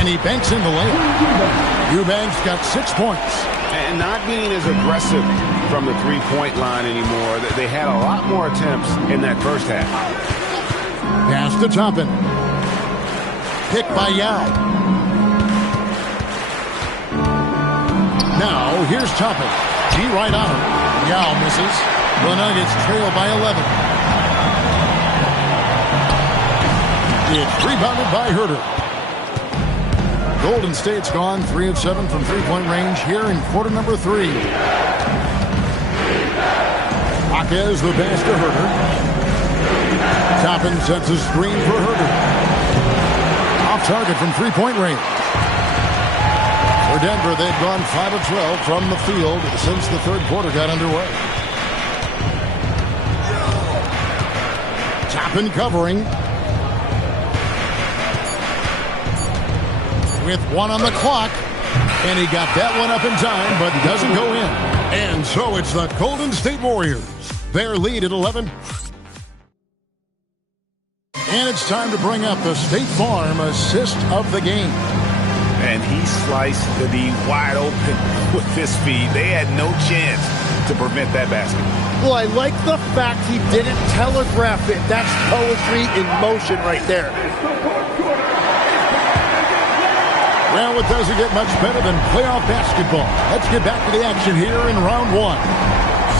And he banks in the layup. Eubanks got 6 points. And not being as aggressive from the three-point line anymore. They had a lot more attempts in that first half. Pass to Toppin. Pick by Yao. Now, here's Toppin. G right on him. Yao misses. The Nuggets trail by 11. It's rebounded by Herter. Golden State's gone 3 of 7 from three-point range here in quarter number 3. Jaquez the pass to Herter. Toppin sets a screen for Herter. Off target from three-point range. For Denver, they've gone 5 of 12 from the field since the third quarter got underway. Toppin covering. With 1 on the clock. And he got that one up in time, but doesn't go in. And so it's the Golden State Warriors. Their lead at 11. And it's time to bring up the State Farm assist of the game. And he sliced the D wide open with his feet. They had no chance to prevent that basket. Well, I like the fact he didn't telegraph it. That's poetry in motion right there. Well, it doesn't get much better than playoff basketball. Let's get back to the action here in round 1.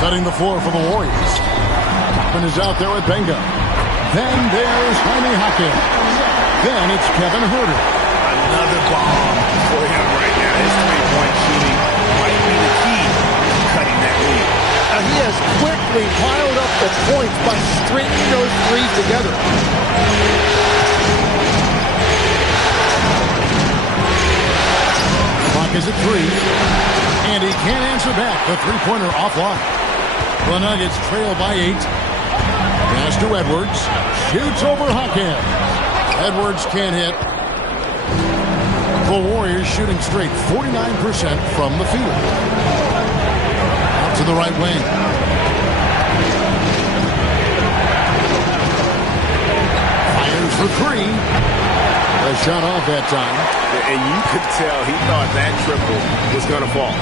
Setting the floor for the Warriors. Toppin is out there with Benga. Then there's Jaime Jaquez. Then it's Kevin Herter. Another bomb for him right now. His three-point shooting might be the key to cutting that lead. He has quickly piled up the points by stringing those threes together. Is at 3, and he can't answer back. The three-pointer offline. The Nuggets trail by 8. Pass to Edwards. Shoots over Jaquez. Edwards can't hit. The Warriors shooting straight 49% from the field. Out to the right wing. Fires for 3. A shot off that time. And you could tell he thought that triple was going to fall.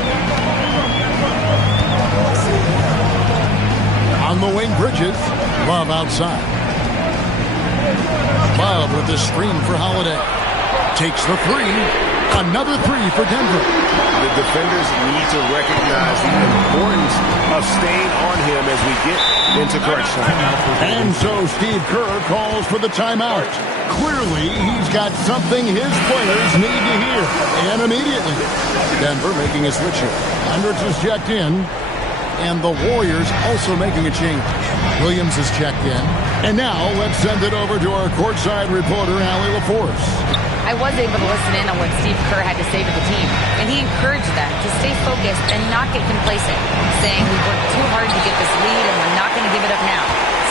Pursuing Bridges. Love outside. Love with the screen for Holiday. Takes the three. Another three for Denver. The defenders need to recognize the importance of staying on him as we get into crunch time. And so Steve Kerr calls for the timeout. Clearly, he's got something his players need to hear. And immediately, Denver making a switch here. Hendricks is checked in. And the Warriors also making a change. Williams is checked in. And now, let's send it over to our courtside reporter, Allie LaForce. I was able to listen in on what Steve Kerr had to say to the team, and he encouraged them to stay focused and not get complacent, saying we worked too hard to get this lead and we're not going to give it up now.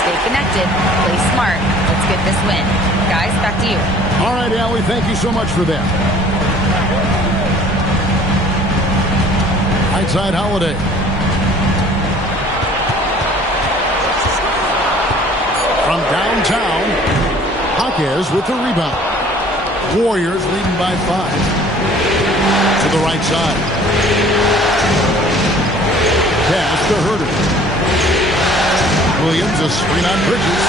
Stay connected, play smart, let's get this win. Guys, back to you. All right, Allie, thank you so much for that. Right side, Holiday. From downtown, Jaquez with the rebound. Warriors leading by 5. To the right side. Pass to Herter. Williams, a screen on Bridges.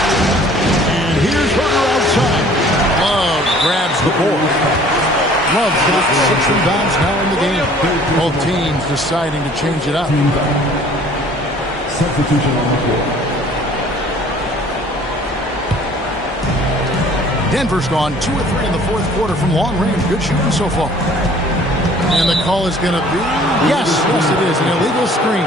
And here's Herter outside. Love grabs the board. Love got 6 rebounds now in the game. Both teams deciding to change it up. Substitution on the floor. Denver's gone 2 of 3 in the fourth quarter from long range. Good shooting so far. And the call is going to be, yes, it is, an illegal screen.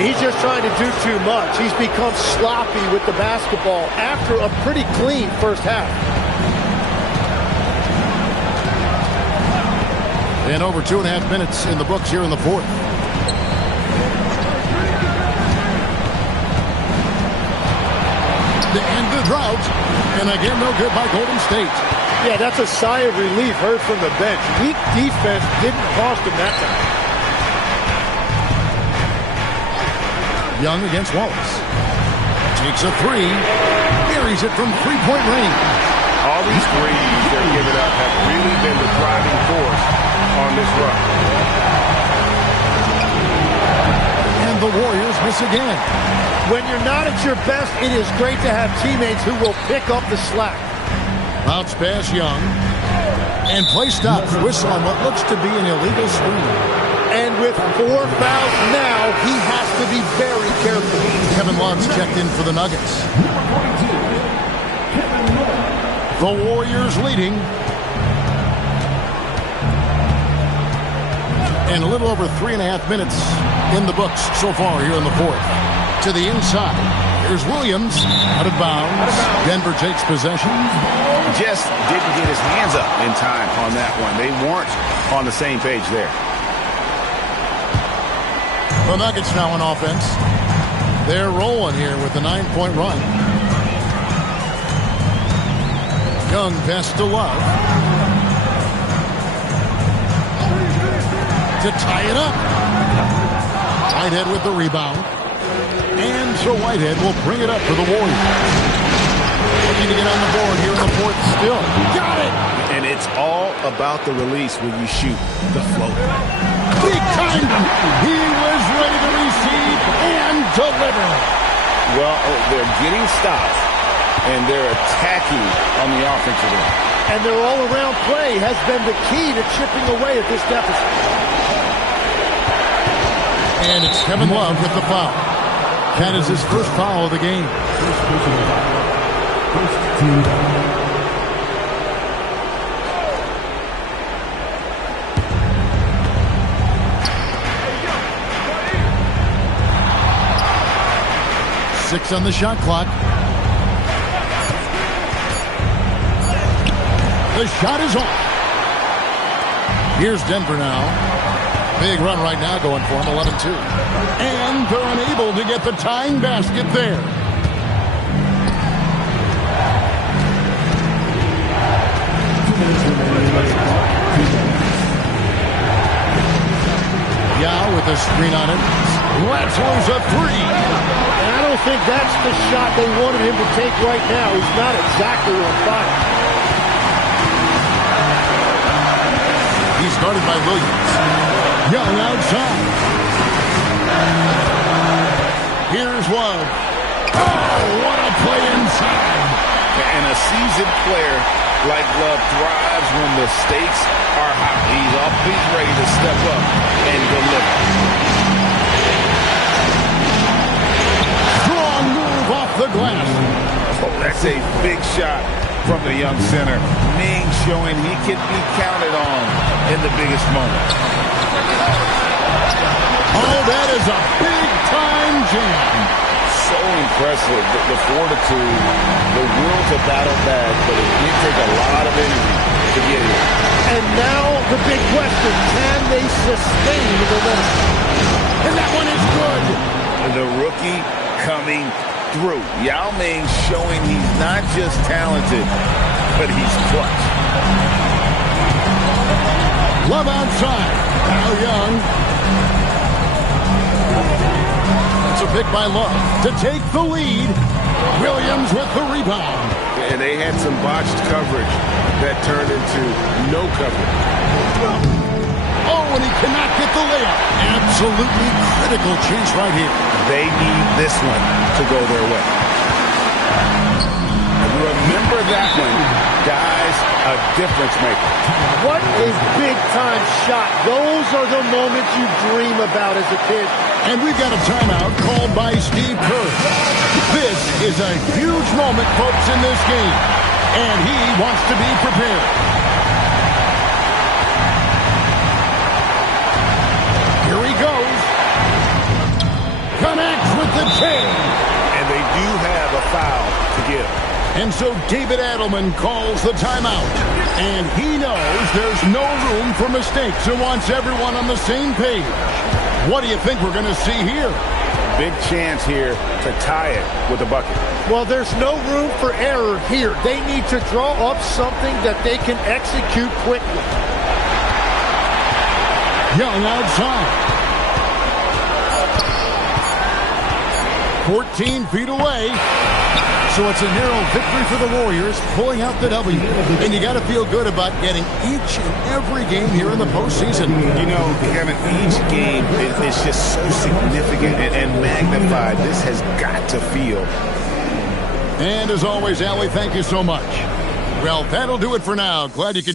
He's just trying to do too much. He's become sloppy with the basketball after a pretty clean first half. And over 2.5 minutes in the books here in the fourth. To end the drought. And again, no good by Golden State. Yeah, that's a sigh of relief heard from the bench. Weak defense didn't cost him that time. Young against Wallace. Takes a three. Buries it from three-point range. All these threes they're giving up have really been the driving force on this run. And the Warriors miss again. When you're not at your best, it is great to have teammates who will pick up the slack. Bounce pass Young. And play stops. Whistle on what looks to be an illegal screen. And with 4 fouls now, he has to be very careful. Kevin Love's checked in for the Nuggets. The Warriors leading. And a little over 3.5 minutes in the books so far here in the fourth. To the inside. Here's Williams. Out of bounds. Denver takes possession. Just didn't get his hands up in time on that one. They weren't on the same page there. The Nuggets now on offense. They're rolling here with a 9-point run. Young pass to Love. To tie it up. Whitehead with the rebound. And so Whitehead will bring it up for the Warriors. Looking to get on the board here in the fourth still. Got it! And it's all about the release when you shoot the floater. Big time! He was ready to receive and deliver. Well, they're getting stops, and they're attacking on the offensive end. And their all-around play has been the key to chipping away at this deficit. And it's Kevin Love with the foul. That is his first foul of the game. First team foul. Six on the shot clock. The shot is off. Here's Denver now. Big run right now going for him, 11-2. And they're unable to get the tying basket there. Yao with a screen on it. Let's lose a three. And I don't think that's the shot they wanted him to take right now. He's not exactly on fire. He's guarded by Williams. Young outside. Here's Love. Oh, what a play inside. And a seasoned player like Love thrives when the stakes are high. He's ready to step up and deliver. Strong move off the glass. Oh, that's a big shot from the young center. Ming showing he can be counted on in the biggest moment. Oh, that is a big-time jam. So impressive, the fortitude, the will to battle back, but it did take a lot of energy to get here. And now the big question, can they sustain the momentum? And that one is good. The rookie coming through. Yao Ming showing he's not just talented, but he's clutch. Love outside. Now Young. It's a pick by Love to take the lead. Williams with the rebound. And they had some botched coverage that turned into no coverage. Oh, and he cannot get the layup. Absolutely critical chance right here. They need this one to go their way. Remember that one, guys, a difference maker. What a big-time shot. Those are the moments you dream about as a kid. And we've got a timeout called by Steve Kerr. This is a huge moment, folks, in this game. And he wants to be prepared. Here he goes. Connects with the chain. And they do have a foul to give. And so David Adelman calls the timeout. And he knows there's no room for mistakes and wants everyone on the same page. What do you think we're going to see here? Big chance here to tie it with a bucket. Well, there's no room for error here. They need to draw up something that they can execute quickly. Young outside. 14 feet away. So it's a narrow victory for the Warriors, pulling out the W. And you got to feel good about getting each and every game here in the postseason. You know, Kevin, each game is just so significant and magnified. This has got to feel. And as always, Allie, thank you so much. Well, that'll do it for now. Glad you could.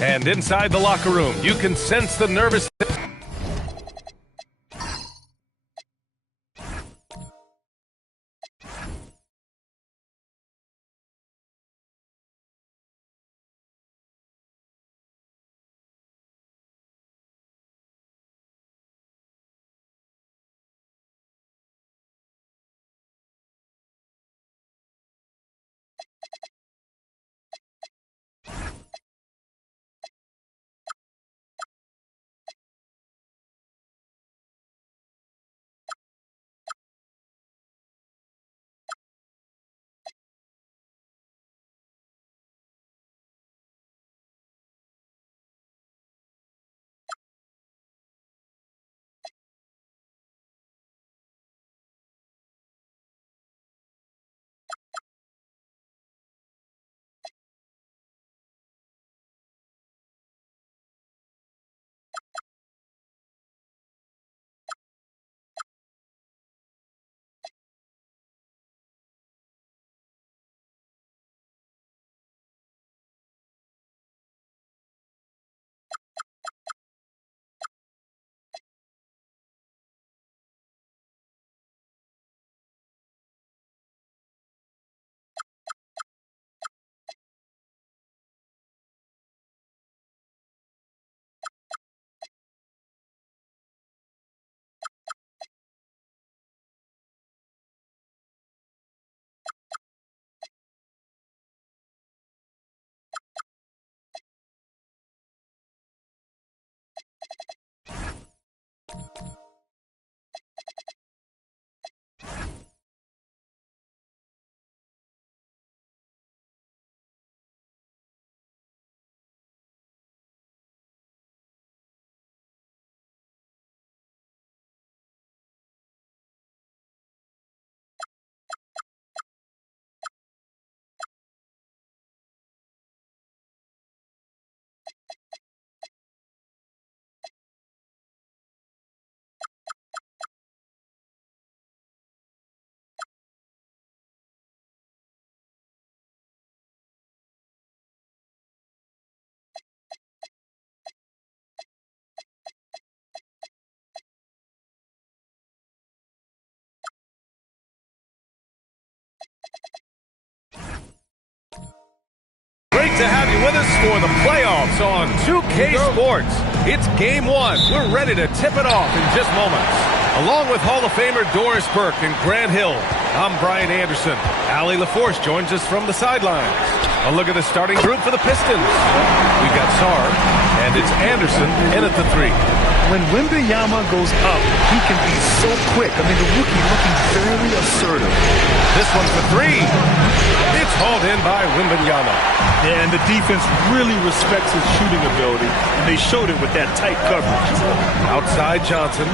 And inside the locker room, you can sense the nervous. Great to have you with us for the playoffs on 2K Sports. It's game one. We're ready to tip it off in just moments. Along with Hall of Famer Doris Burke and Grant Hill, I'm Brian Anderson. Allie LaForce joins us from the sidelines. A look at the starting group for the Pistons. We've got Sarr, and it's Anderson in at the 3. When Wembanyama goes up, he can be so quick. I mean, the rookie looking very assertive. This one for 3. It's hauled in by Wembanyama. Yeah, and the defense really respects his shooting ability, and they showed it with that tight coverage. Outside Johnson.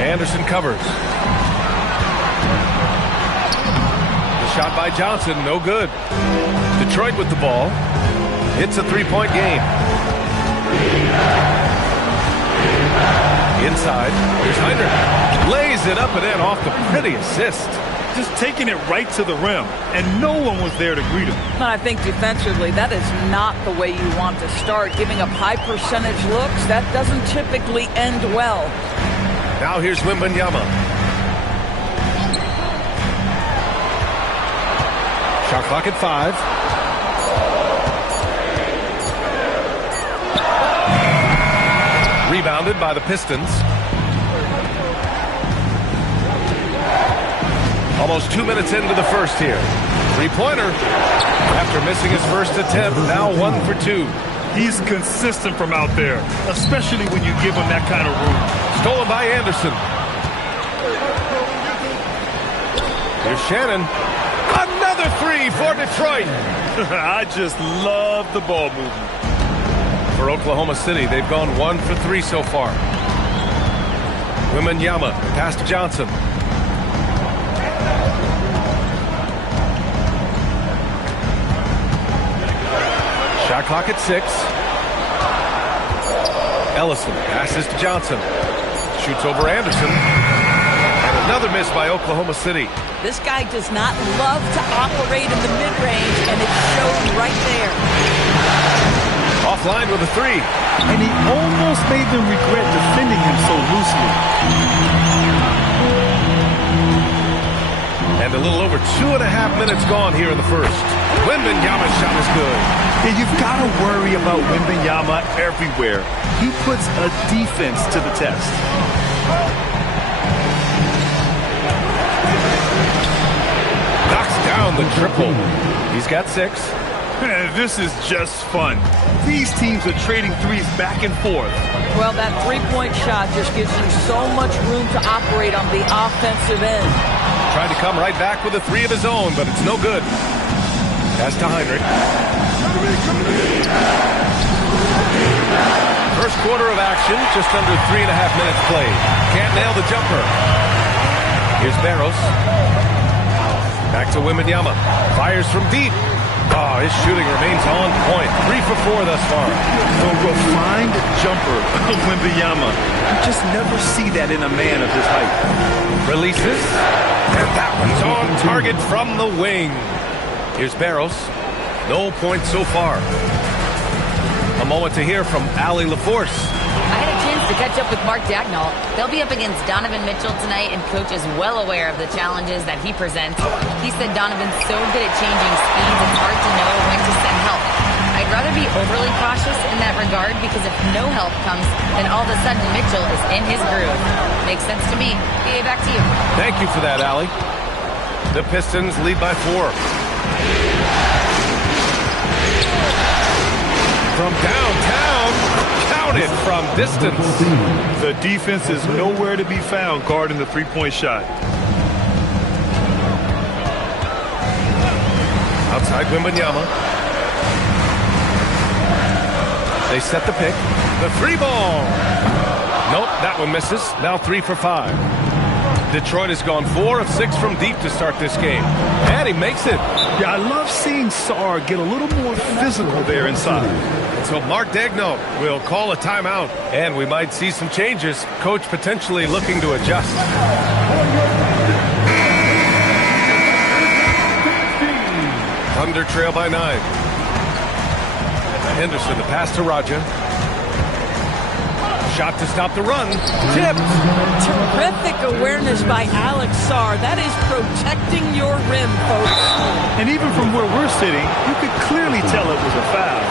Anderson covers. The shot by Johnson, no good. Detroit with the ball. It's a 3-point game. Inside, here's Heinrich. Lays it up and in off the pretty assist. Just taking it right to the rim, and no one was there to greet him. I think defensively, that is not the way you want to start. Giving up high percentage looks, that doesn't typically end well. Now here's Wembanyama. Shot clock at 5. Rebounded by the Pistons. Almost 2 minutes into the first here. Three-pointer. After missing his first attempt, now 1 for 2. He's consistent from out there, especially when you give him that kind of room. Stolen by Anderson. Here's Shannon. Another 3 for Detroit. I just love the ball movement. For Oklahoma City, they've gone 1 for 3 so far. Wembanyama past Johnson. Shot clock at 6. Ellison passes to Johnson. Shoots over Anderson. And it Another miss by Oklahoma City. This guy does not love to operate in the mid-range, and it showed right there. Offline with a three. And he almost made them regret defending him so loosely. And a little over 2.5 minutes gone here in the first. Wembanyama's shot is good. Yeah, you've got to worry about Wembanyama everywhere. He puts a defense to the test. Knocks down the triple. He's got 6. This is just fun. These teams are trading threes back and forth. Well, that three-point shot just gives you so much room to operate on the offensive end. Tried to come right back with a 3 of his own, but it's no good. Pass to Heinrich. First quarter of action, just under 3.5 minutes played. Can't nail the jumper. Here's Barros. Back to Wembanyama. Fires from deep. Oh, his shooting remains on point. 3 for 4 thus far. The refined jumper of Wembanyama. You just never see that in a man of his height. Releases. And that one's on target from the wing. Here's Barros. No points so far. A moment to hear from Allie LaForce. I had a chance to catch up with Mark Dagnall. They'll be up against Donovan Mitchell tonight, and Coach is well aware of the challenges that he presents. He said Donovan's so good at changing speeds, it's hard to know when to send help. I'd rather be overly cautious in that regard, because if no help comes, then all of a sudden Mitchell is in his groove. Makes sense to me. PA, back to you. Thank you for that, Allie. The Pistons lead by 4. From downtown, counted from distance. The defense is nowhere to be found guarding the three-point shot. Outside Wembanyama. They set the pick. The 3 ball. Nope, that one misses. Now 3 for 5. Detroit has gone 4 of 6 from deep to start this game. And he makes it. Yeah, I love seeing Sarr get a little more physical there inside. So Mark Dagnall will call a timeout, and we might see some changes. Coach potentially looking to adjust. Thunder trail by 9. Henderson, the pass to Raja. Shot to stop the run. Tipped. Terrific awareness by Alex Sarr. That is protecting your rim, folks. And even from where we're sitting, you could clearly tell it was a foul.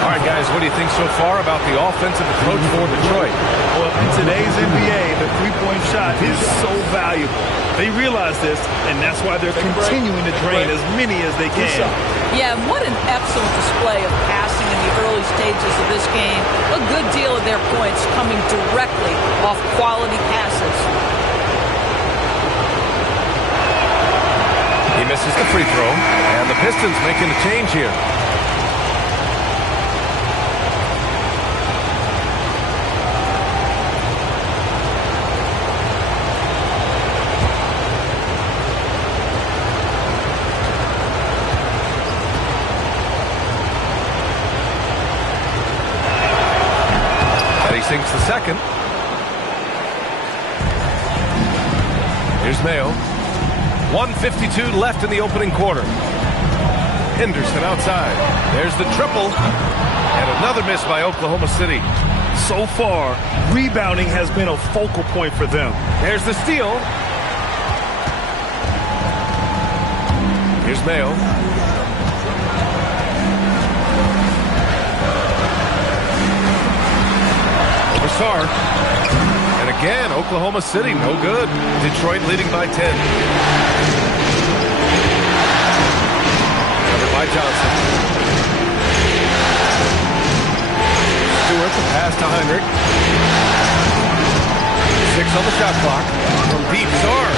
All right, guys, what do you think so far about the offensive approach for Detroit? Well, in today's NBA, the three-point shot is so valuable. They realize this, and that's why they're continuing to drain as many as they can. Yeah, what an excellent display of passing in the early stages of this game. A good deal of their points coming directly off quality passes. He misses the free throw, and the Pistons making a change here. Sinks the second. Here's Mayo. 1:52 left in the opening quarter. Henderson outside. There's the triple. And another miss by Oklahoma City. So far, rebounding has been a focal point for them. There's the steal. Here's Mayo. Sarr. And again, Oklahoma City, no good. Detroit leading by 10. Covered by Johnson. Stewart, the pass to Heinrich. 6 on the shot clock. From deep, Sarr.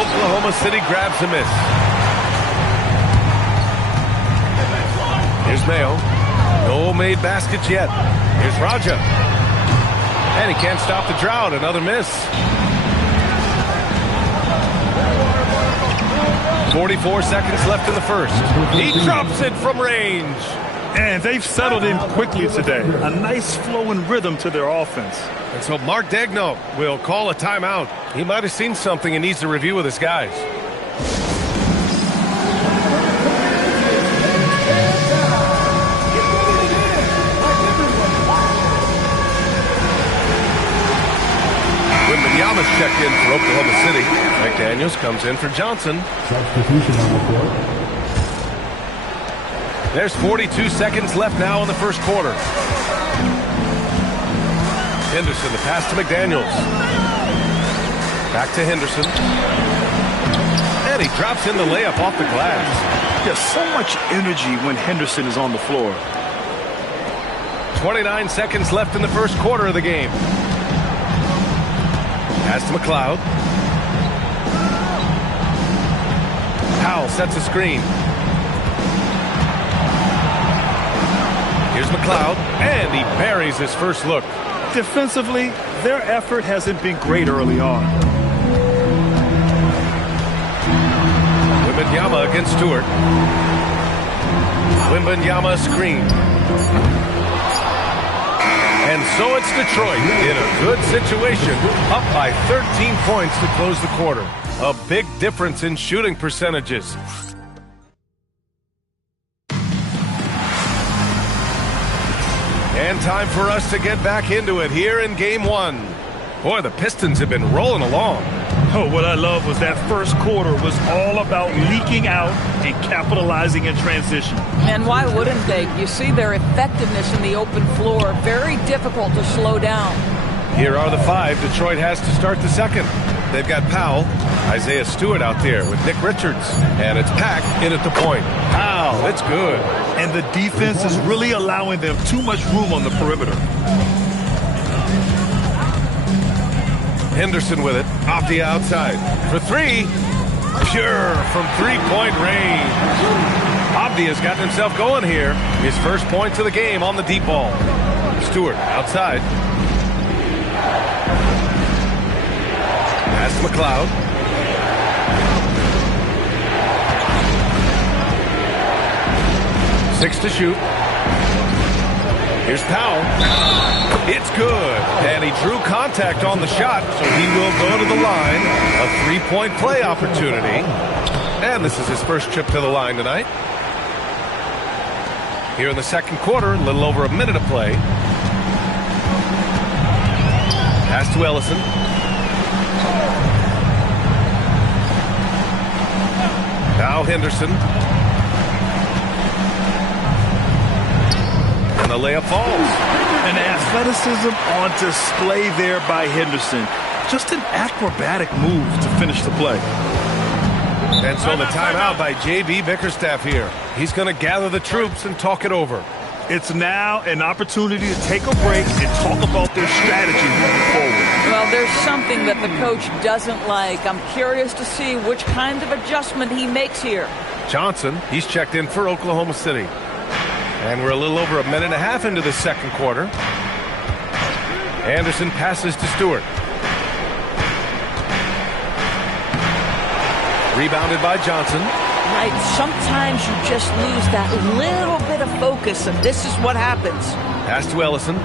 Oklahoma City grabs a miss. Here's Mayo. No made baskets yet. Here's Raja. And he can't stop the drought. Another miss. 44 seconds left in the first. He drops it from range. And they've settled in quickly today. A nice flow and rhythm to their offense. And so Mark Daigneault will call a timeout. He might have seen something and needs to review with his guys. Wembanyama's checked in for Oklahoma City. McDaniels comes in for Johnson. Substitution on the court. There's 42 seconds left now in the first quarter. Henderson, the pass to McDaniels. Back to Henderson. And he drops in the layup off the glass. There's so much energy when Henderson is on the floor. 29 seconds left in the first quarter of the game. Pass to McLeod. Powell sets a screen. Here's McLeod, and he buries his first look. Defensively, their effort hasn't been great early on. Wembanyama against Stewart. Wembanyama screen. And so it's Detroit in a good situation, up by 13 points to close the quarter. A big difference in shooting percentages. And time for us to get back into it here in Game 1. Boy, the Pistons have been rolling along. Oh, what I love was that first quarter was all about leaking out and capitalizing in transition. And why wouldn't they? You see their effectiveness in the open floor. Very difficult to slow down. Here are the five Detroit has to start the second. They've got Powell, Isaiah Stewart out there with Nick Richards. And it's Pack in at the point. Powell, it's good. And the defense is really allowing them too much room on the perimeter. Henderson with it, off the outside. For three, pure from three-point range. Abdia's gotten himself going here. His first points of the game on the deep ball. Stewart outside. Pass to McLeod. Six to shoot. Here's Powell. It's good. And he drew contact on the shot, so he will go to the line. A three-point play opportunity. And this is his first trip to the line tonight. Here in the second quarter, a little over a minute of play. Pass to Ellison. Now Henderson. And the layup falls. And athleticism on display there by Henderson. Just an acrobatic move to finish the play. And so the timeout by J.B. Bickerstaff here. He's going to gather the troops and talk it over. It's now an opportunity to take a break and talk about their strategy moving forward. Well, there's something that the coach doesn't like. I'm curious to see which kind of adjustment he makes here. Johnson, he's checked in for Oklahoma City. And we're a little over a minute and a half into the second quarter. Anderson passes to Stewart. Rebounded by Johnson. Right, sometimes you just lose that little bit of focus, and this is what happens. Pass to Ellison.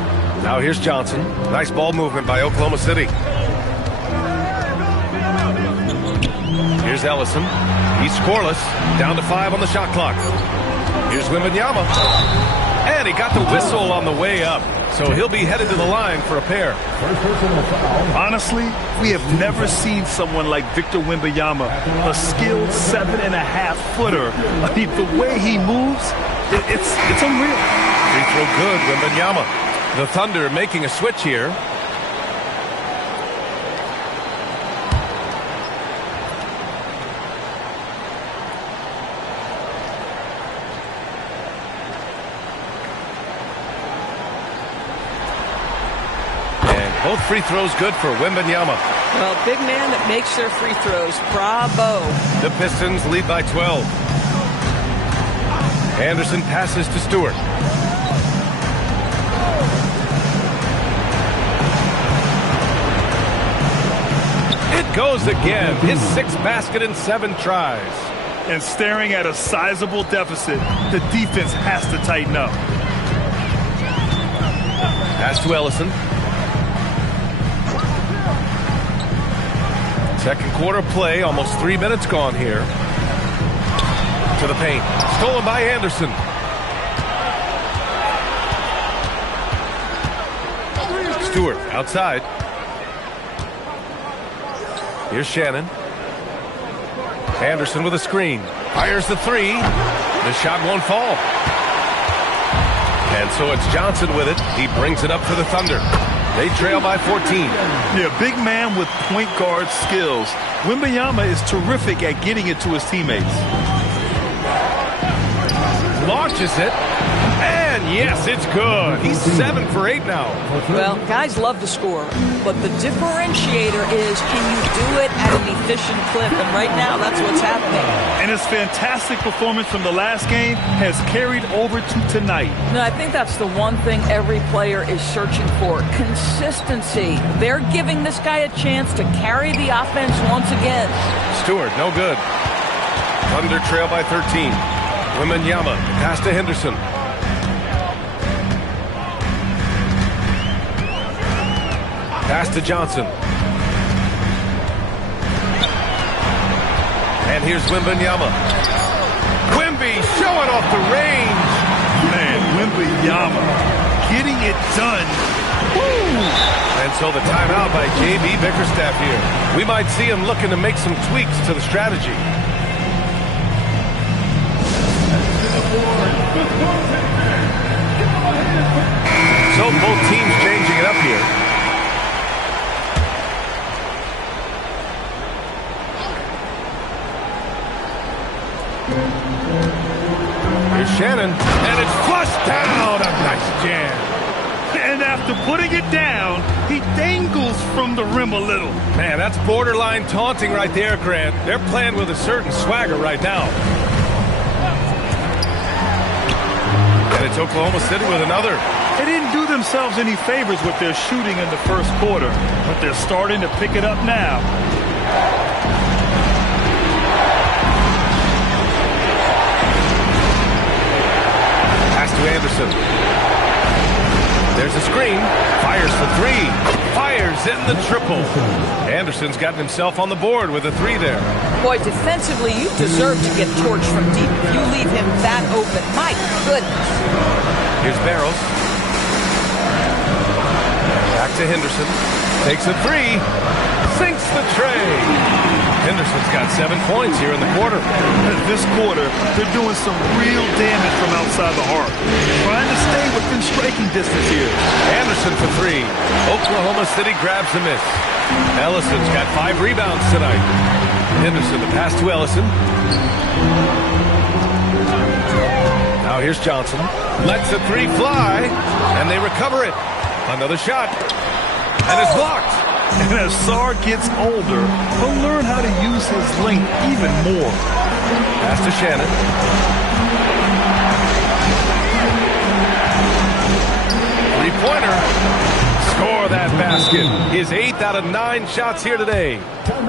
Now here's Johnson. Nice ball movement by Oklahoma City. Here's Ellison. He's scoreless. Down to 5 on the shot clock. Here's Wembanyama. And he got the whistle on the way up. So he'll be headed to the line for a pair. Honestly, we have never seen someone like Victor Wembanyama, a skilled 7.5-footer. I mean, the way he moves, it's unreal. Free throw good, Wembanyama. The Thunder making a switch here. Both free throws good for Wembanyama. Well, big man that makes their free throws. Bravo. The Pistons lead by 12. Anderson passes to Stewart. It goes again. His 6th basket in 7 tries. and staring at a sizable deficit. The defense has to tighten up. Pass to Ellison. Second quarter play, almost 3 minutes gone here. To the paint. Stolen by Anderson. Stewart outside. Here's Shannon. Anderson with a screen. Fires the three. The shot won't fall. And so it's Johnson with it. He brings it up for the Thunder. They trail by 14. Yeah, big man with point guard skills. Wembanyama is terrific at getting it to his teammates. Launches it. And yes, it's good. He's 7 for 8 now. Well, guys love to score, but the differentiator is, can you do it at an efficient clip? And right now, that's what's happening. And his fantastic performance from the last game has carried over to tonight. No, I think that's the one thing every player is searching for. Consistency. They're giving this guy a chance to carry the offense once again. Stewart, no good. Thunder trail by 13. Wembanyama, pass to Henderson. Pass to Johnson. And here's Wembanyama. Wemby showing off the range. Man, Wembanyama getting it done. Woo! And so the timeout by J.B. Bickerstaff here. We might see him looking to make some tweaks to the strategy. So both teams changing it up here. Here's Shannon, and it's flushed down. A nice jam. And after putting it down, he dangles from the rim a little. Man, that's borderline taunting right there, Grant. They're playing with a certain swagger right now. And it's Oklahoma City with another. They didn't do themselves any favors with their shooting in the first quarter, but they're starting to pick it up now. Pass to Anderson. There's a screen. Fires for three. Fires in the triple. Anderson's gotten himself on the board with a three there. Boy, defensively, you deserve to get torched from deep. If you leave him that open, my goodness. Here's Barrows. Back to Henderson. Takes a three. Sinks the tray. Henderson's got 7 points here in the quarter. This quarter, they're doing some real damage from outside the arc. Trying to stay within striking distance here. Anderson for three. Oklahoma City grabs the miss. Ellison's got 5 rebounds tonight. Henderson, the pass to Ellison. Now here's Johnson. Lets the three fly, and they recover it. Another shot, and it's blocked. And as Sarr gets older, he'll learn how to use his length even more. Pass to Shannon. Three-pointer. Score that basket. His 8th out of 9 shots here today.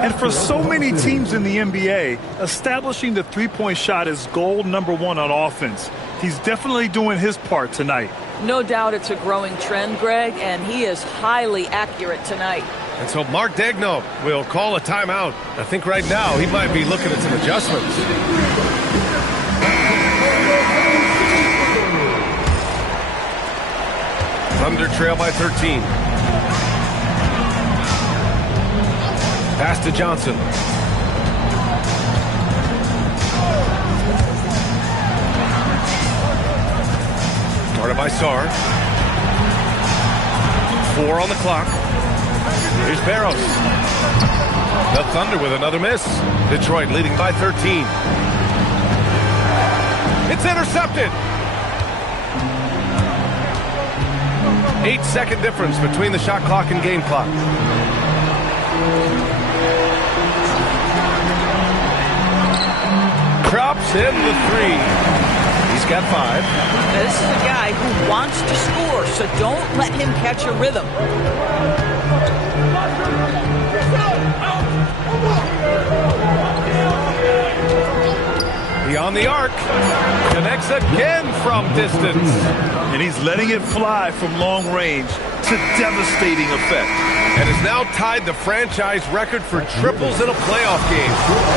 And for so many teams in the NBA, establishing the three-point shot is goal number 1 on offense. He's definitely doing his part tonight. No doubt it's a growing trend, Greg, and he is highly accurate tonight. And so Mark Daigneault will call a timeout. I think right now he might be looking at some adjustments. Thunder trail by 13. Pass to Johnson. Started by Sarr. 4 on the clock. Here's Barrows. The Thunder with another miss. Detroit leading by 13. It's intercepted. 8-second difference between the shot clock and game clock. Drops in the three. He's got 5. Now, this is a guy who wants to score, so don't let him catch a rhythm. on the arc. Connects again from distance. And he's letting it fly from long range to devastating effect. And has now tied the franchise record for triples in a playoff game.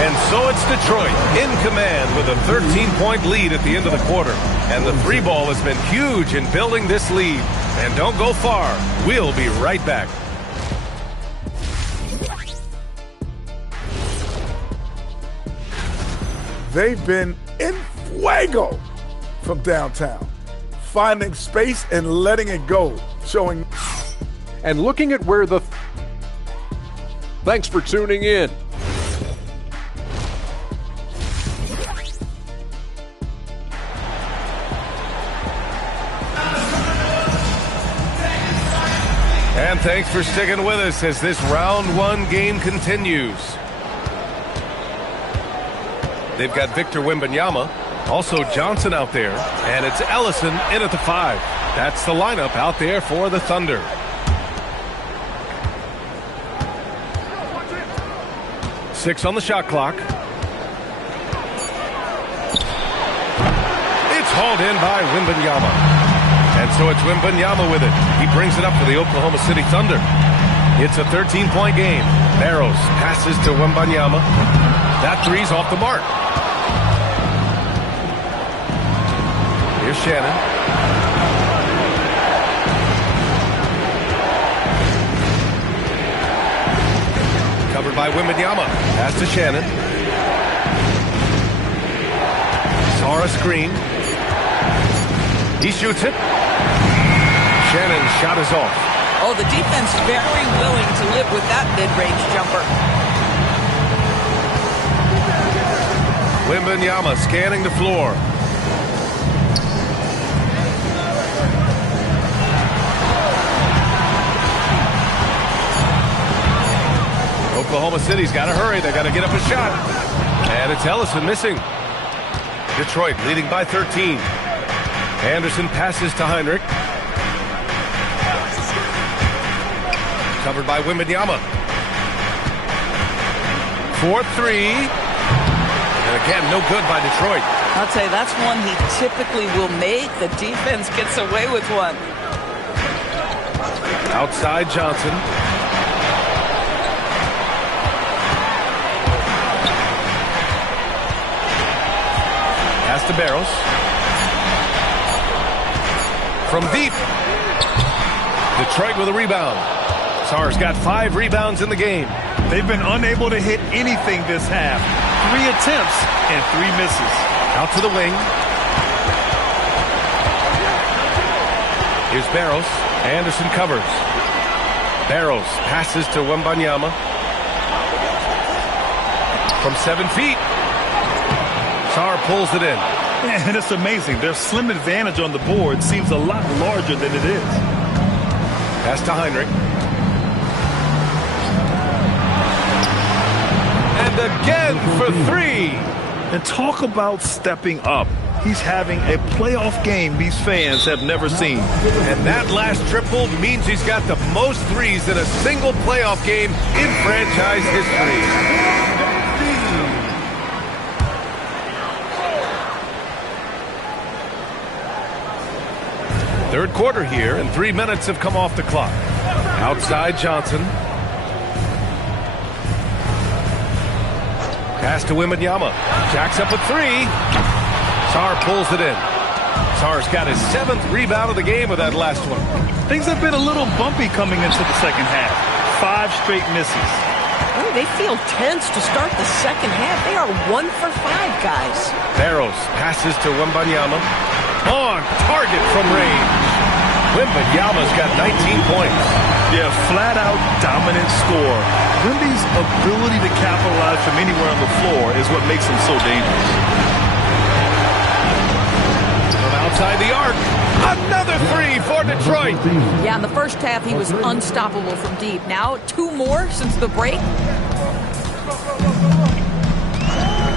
And so it's Detroit in command with a 13-point lead at the end of the quarter. And the three ball has been huge in building this lead. And don't go far. We'll be right back. They've been in fuego from downtown, finding space and letting it go, showing. And looking at where the... Thanks for tuning in. And thanks for sticking with us as this round one game continues. They've got Victor Wembanyama, also Johnson out there, and it's Ellison in at the 5. That's the lineup out there for the Thunder. Six on the shot clock. It's hauled in by Wembanyama. And so it's Wembanyama with it. He brings it up for the Oklahoma City Thunder. It's a 13-point game. Barrows passes to Wembanyama. That three's off the mark. Here's Shannon. Covered by Wembanyama. Pass to Shannon. Sara screen. He shoots it. Shannon's shot is off. Oh, the defense very willing to live with that mid-range jumper. Wembanyama scanning the floor. Oklahoma City's got to hurry. They got to get up a shot. And it's Ellison missing. Detroit leading by 13. Anderson passes to Heinrich. Covered by Wembanyama. 4-3. And again, no good by Detroit. I'll tell you, that's one he typically will make. The defense gets away with one. Outside Johnson. Pass to Barrows. From deep. Detroit with a rebound. Sar's got 5 rebounds in the game. They've been unable to hit anything this half. 3 attempts and 3 misses. Out to the wing. Here's Barrows. Anderson covers. Barrows passes to Wembanyama. From 7 feet. Sar pulls it in. And it's amazing. Their slim advantage on the board seems a lot larger than it is. Pass to Heinrich. And again for 3. And talk about stepping up. He's having a playoff game these fans have never seen. And that last triple means he's got the most threes in a single playoff game in franchise history. Third quarter here, and 3 minutes have come off the clock. Outside Johnson. Pass to Wembanyama. Jacks up a 3. Sar pulls it in. Sar's got his 7th rebound of the game with that last one. Things have been a little bumpy coming into the second half. 5 straight misses. Oh, they feel tense to start the second half. They are 1 for 5, guys. Barrows passes to Wembanyama. On target from range. Wembanyama's got 19 points. Yeah, flat-out dominant score. Wemby's ability to capitalize from anywhere on the floor is what makes him so dangerous. From outside the arc, another 3 for Detroit. Yeah, in the first half, he was unstoppable from deep. Now, 2 more since the break.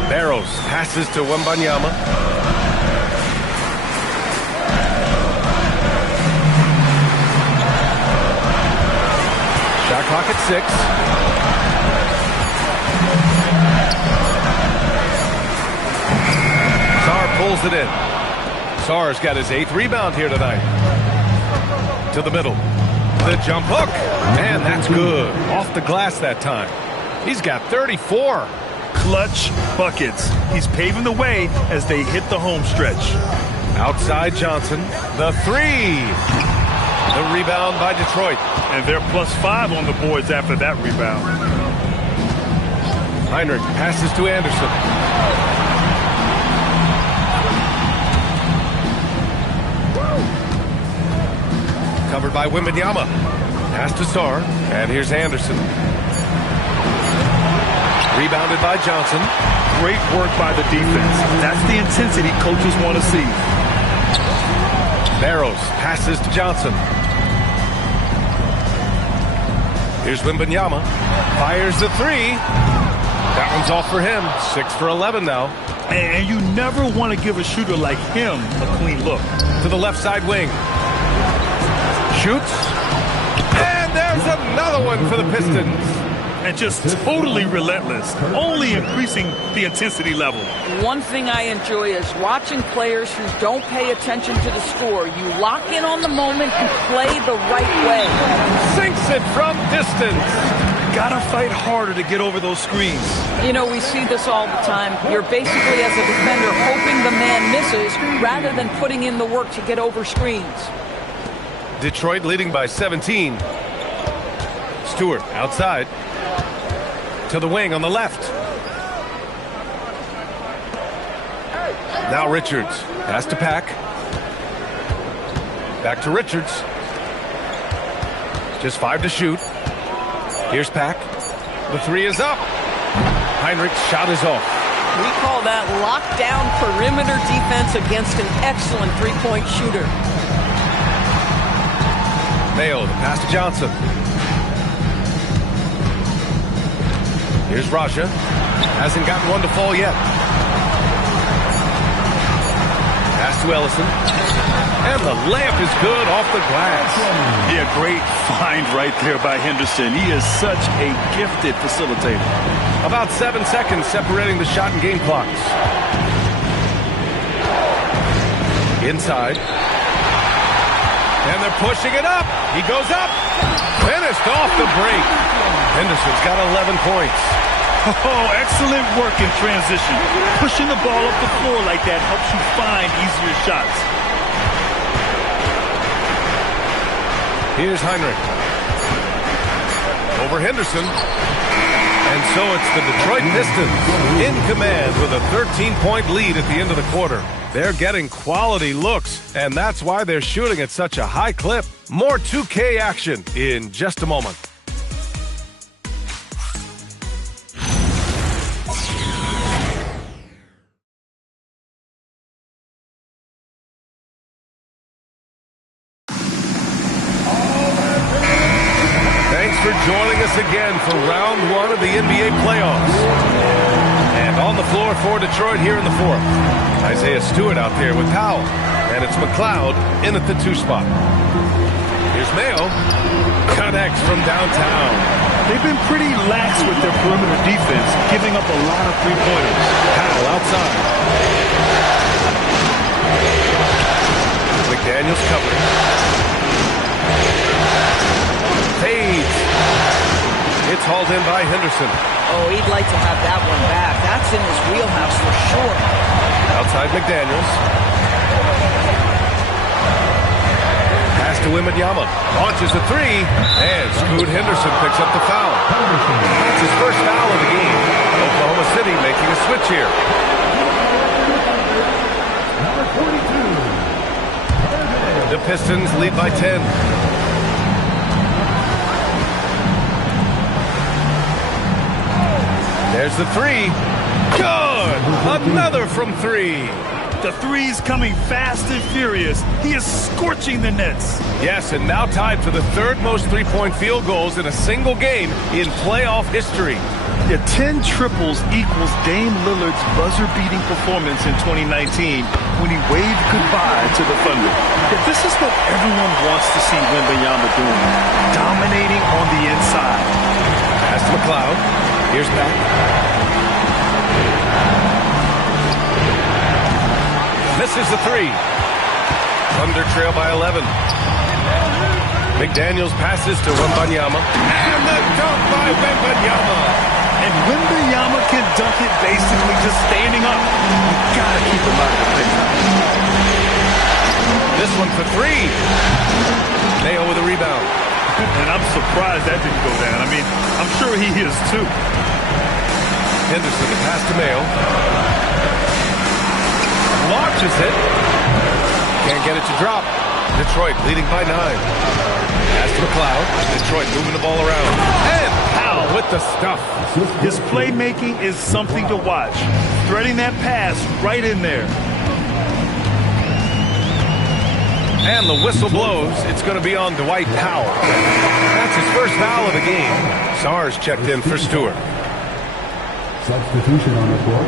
Barrows passes to Wembanyama. Shot clock at 6. pulls it in. Sarr's got his 8th rebound here tonight. To the middle. The jump hook. And that's good. Off the glass that time. He's got 34. Clutch buckets. He's paving the way as they hit the home stretch. Outside Johnson. The 3. The rebound by Detroit. And they're +5 on the boards after that rebound. Heinrich passes to Anderson. Covered by Wembanyama. Pass to Sarr. And here's Anderson. Rebounded by Johnson. Great work by the defense. That's the intensity coaches want to see. Barrows passes to Johnson. Here's Wembanyama. Fires the 3. That one's off for him. 6 for 11 now. And you never want to give a shooter like him a clean look. To the left side wing. Shoots. And there's another one for the Pistons. And just totally relentless, only increasing the intensity level. One thing I enjoy is watching players who don't pay attention to the score. You lock in on the moment and play the right way. Sinks it from distance. Gotta fight harder to get over those screens. You know, we see this all the time. You're basically, as a defender, hoping the man misses rather than putting in the work to get over screens. Detroit leading by 17. Stewart outside. To the wing on the left. Now Richards. Pass to Pack. Back to Richards. Just 5 to shoot. Here's Pack. The 3 is up. Heinrich's shot is off. We call that lockdown perimeter defense against an excellent three-point shooter. Mayo, the pass to Johnson. Here's Raja. Hasn't gotten one to fall yet. Pass to Ellison. And the layup is good off the glass. Yeah, great find right there by Henderson. He is such a gifted facilitator. About 7 seconds separating the shot and game clocks. Inside. And they're pushing it up. He goes up. Finished off the break. Henderson's got 11 points. Oh, excellent work in transition. Pushing the ball up the floor like that helps you find easier shots. Here's Heinrich. Over Henderson. And so it's the Detroit Pistons in command with a 13-point lead at the end of the quarter. They're getting quality looks, and that's why they're shooting at such a high clip. More 2K action in just a moment. For joining us again for round 1 of the NBA playoffs. And on the floor for Detroit here in the 4th. Isaiah Stewart out there with Powell. And it's McLeod in at the 2 spot. Here's Mayo. Connects from downtown. They've been pretty lax with their perimeter defense, giving up a lot of three-pointers. Powell outside. McDaniels covering. Fades. It's hauled in by Henderson. Oh, he'd like to have that one back. That's in his wheelhouse for sure. Outside McDaniels. Pass to Wembanyama. Launches a 3. And Scoot Henderson picks up the foul. That's his first foul of the game. Oklahoma City making a switch here. The Pistons lead by 10. There's the 3. Good! Another from 3. The three's coming fast and furious. He is scorching the nets. Yes, and now tied for the 3rd most three-point field goals in a single game in playoff history. Yeah, 10 triples equals Dame Lillard's buzzer-beating performance in 2019 when he waved goodbye to the Thunder. Yeah, this is what everyone wants to see Wembanyama doing, dominating on the inside. Pass to McLeod. Here's back. misses the three. Thunder trail by 11. McDaniels passes to Wembanyama. And the dunk by Wembanyama. And Wembanyama can dunk it basically just standing up. You gotta keep him out of the picture. This one for three. Mayo with a rebound. And I'm surprised that didn't go down. I mean, I'm sure he is too. Henderson, the pass to Mayo. Launches it. Can't get it to drop. Detroit leading by 9. Pass to McLeod. Detroit moving the ball around. And Powell with the stuff. His playmaking is something to watch. Threading that pass right in there. And the whistle blows. It's going to be on Dwight Powell. That's his first foul of the game. Sars checked in for Stewart. Substitution on the court.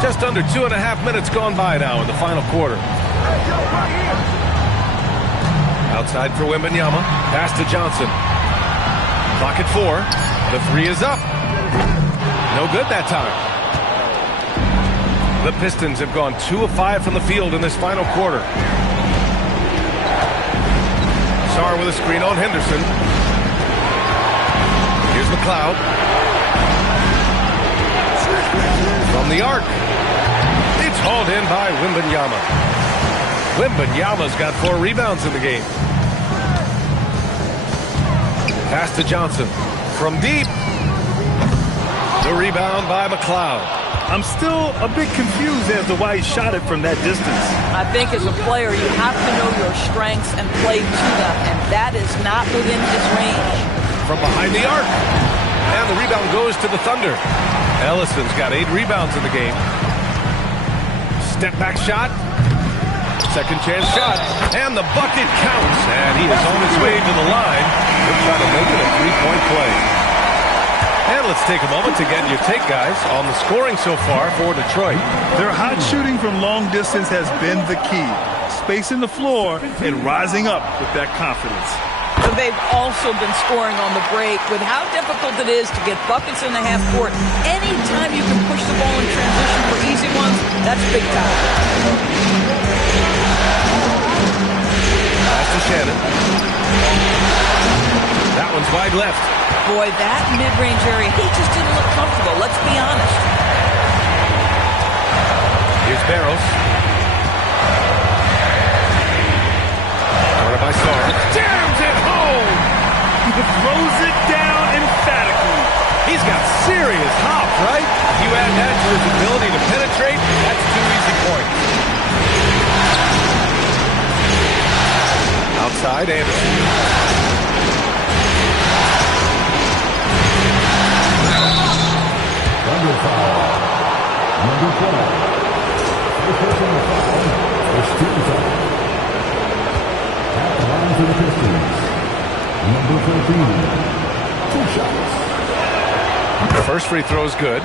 Just under 2.5 minutes gone by now in the final quarter. Outside for Wembanyama. Pass to Johnson. Clock at 4. The three is up. No good that time. The Pistons have gone 2 of 5 from the field in this final quarter. Sarr with a screen on Henderson. Here's McLeod. From the arc. It's hauled in by Wembanyama. Wembanyama's got 4 rebounds in the game. Pass to Johnson. From deep. The rebound by McLeod. I'm still a bit confused as to why he shot it from that distance. I think as a player, you have to know your strengths and play to them, and that is not within his range. From behind the arc. And the rebound goes to the Thunder. Ellison's got 8 rebounds in the game. Step back shot. Second chance shot. And the bucket counts. And he is on his way to the line. He'll try to make it a 3-point play. And let's take a moment to get your take, guys, on the scoring so far for Detroit. Their hot shooting from long distance has been the key. Spacing the floor and rising up with that confidence. But they've also been scoring on the break. With how difficult it is to get buckets in the half court, anytime you can push the ball in transition for easy ones, that's big time. Pass to Shannon. That one's wide left. Boy, that mid-range area, he just didn't look comfortable. Let's be honest. Here's Barros. Corner by Sarr. Jams it home! He throws it down emphatically. He's got serious hop, right? You add that to his ability to penetrate, that's 2 easy points. Outside, Anderson. Number 12. First personal foul for Steve's out. At the line for the Pistons. Number 13. 2 shots. The first free throw is good.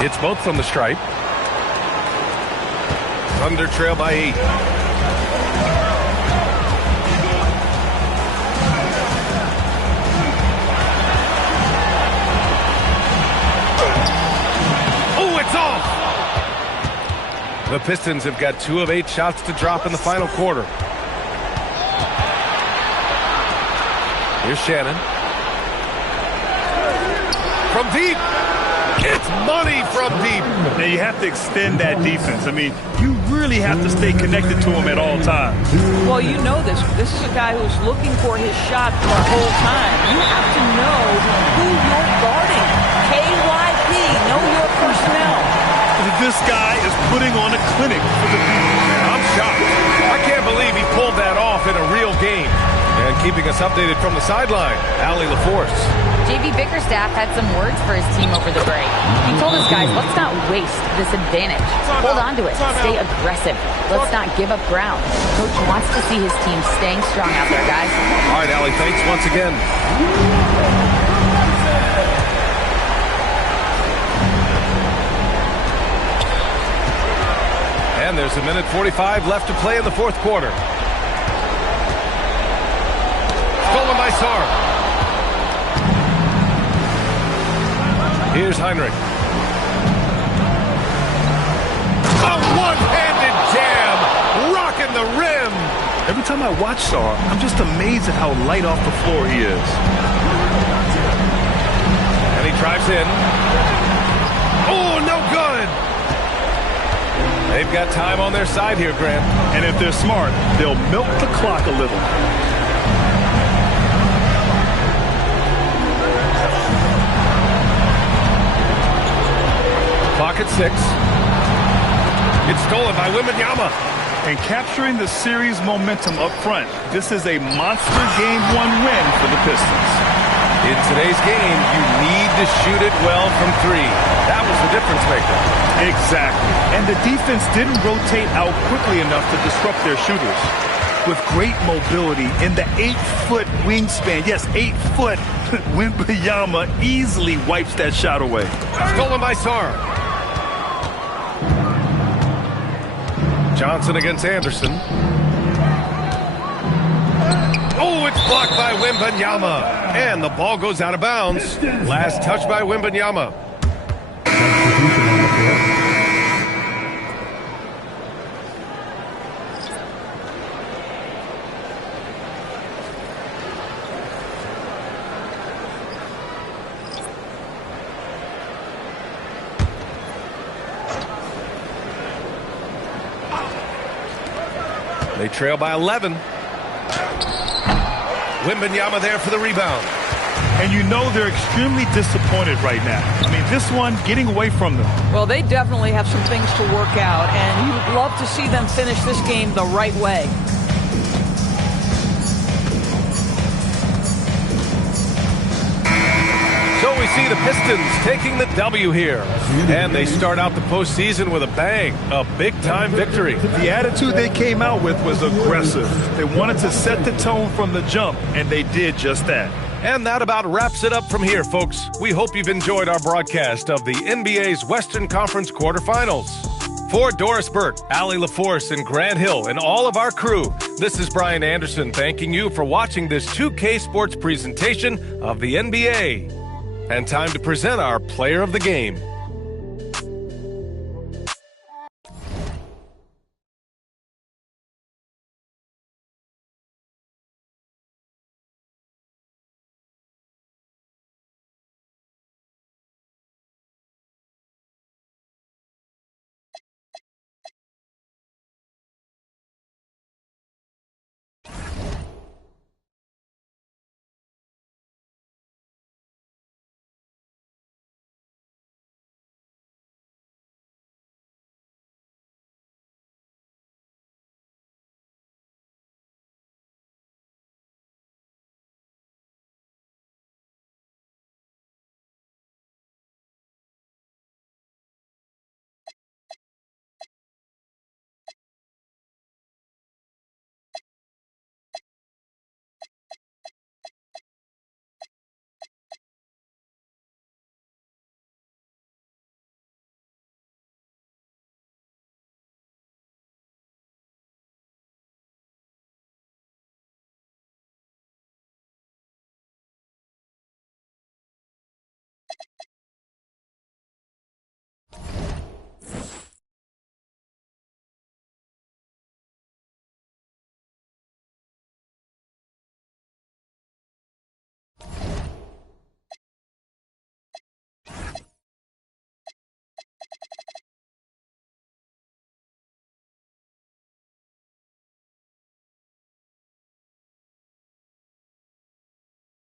It's both from the stripe. Thunder trail by 8. Oh, it's off! The Pistons have got 2 of 8 shots to drop in the final quarter. Here's Shannon. From deep. It's money from deep. Now you have to extend that defense. I mean, you really have to stay connected to him at all times. Well, you know this. This is a guy who's looking for his shot the whole time. You have to know who you're guarding. KYP, know your personnel. This guy is putting on a clinic for the people. I'm shocked. I can't believe he pulled that off in a real game. And keeping us updated from the sideline, Allie LaForce. JV Bickerstaff had some words for his team over the break. He told us, guys, let's not waste this advantage. Hold on to it. Stay aggressive. Let's not give up ground. Coach wants to see his team staying strong out there, guys. All right, Allie, thanks once again. And there's a minute 45 left to play in the fourth quarter. Stolen by Sarr. Here's Heinrich. A one-handed jam, rocking the rim. Every time I watch Sarr, I'm just amazed at how light off the floor he is. And he drives in. Oh, no good. They've got time on their side here, Grant. And if they're smart, they'll milk the clock a little. Clock at 6. It's stolen by Wembanyama. And capturing the series momentum up front, this is a monster Game 1 win for the Pistons. In today's game, you need to shoot it well from 3. That was the difference maker. Exactly. And the defense didn't rotate out quickly enough to disrupt their shooters. With great mobility in the 8-foot wingspan, yes, 8 foot, Wembanyama easily wipes that shot away. Stolen by Sarr. Johnson against Anderson. Oh, it's blocked by Wembanyama. And the ball goes out of bounds. Last touch by Wembanyama. They trail by 11. Wembanyama there for the rebound. And you know they're extremely disappointed right now. I mean, this one getting away from them. Well, they definitely have some things to work out, and you'd love to see them finish this game the right way. So we see the Pistons taking the W here. And they start out the postseason with a bang, a big-time victory. The attitude they came out with was aggressive. They wanted to set the tone from the jump, and they did just that. And that about wraps it up from here, folks. We hope you've enjoyed our broadcast of the NBA's Western Conference quarterfinals. For Doris Burke, Allie LaForce, and Grant Hill, and all of our crew, this is Brian Anderson thanking you for watching this 2K Sports presentation of the NBA. And time to present our player of the game.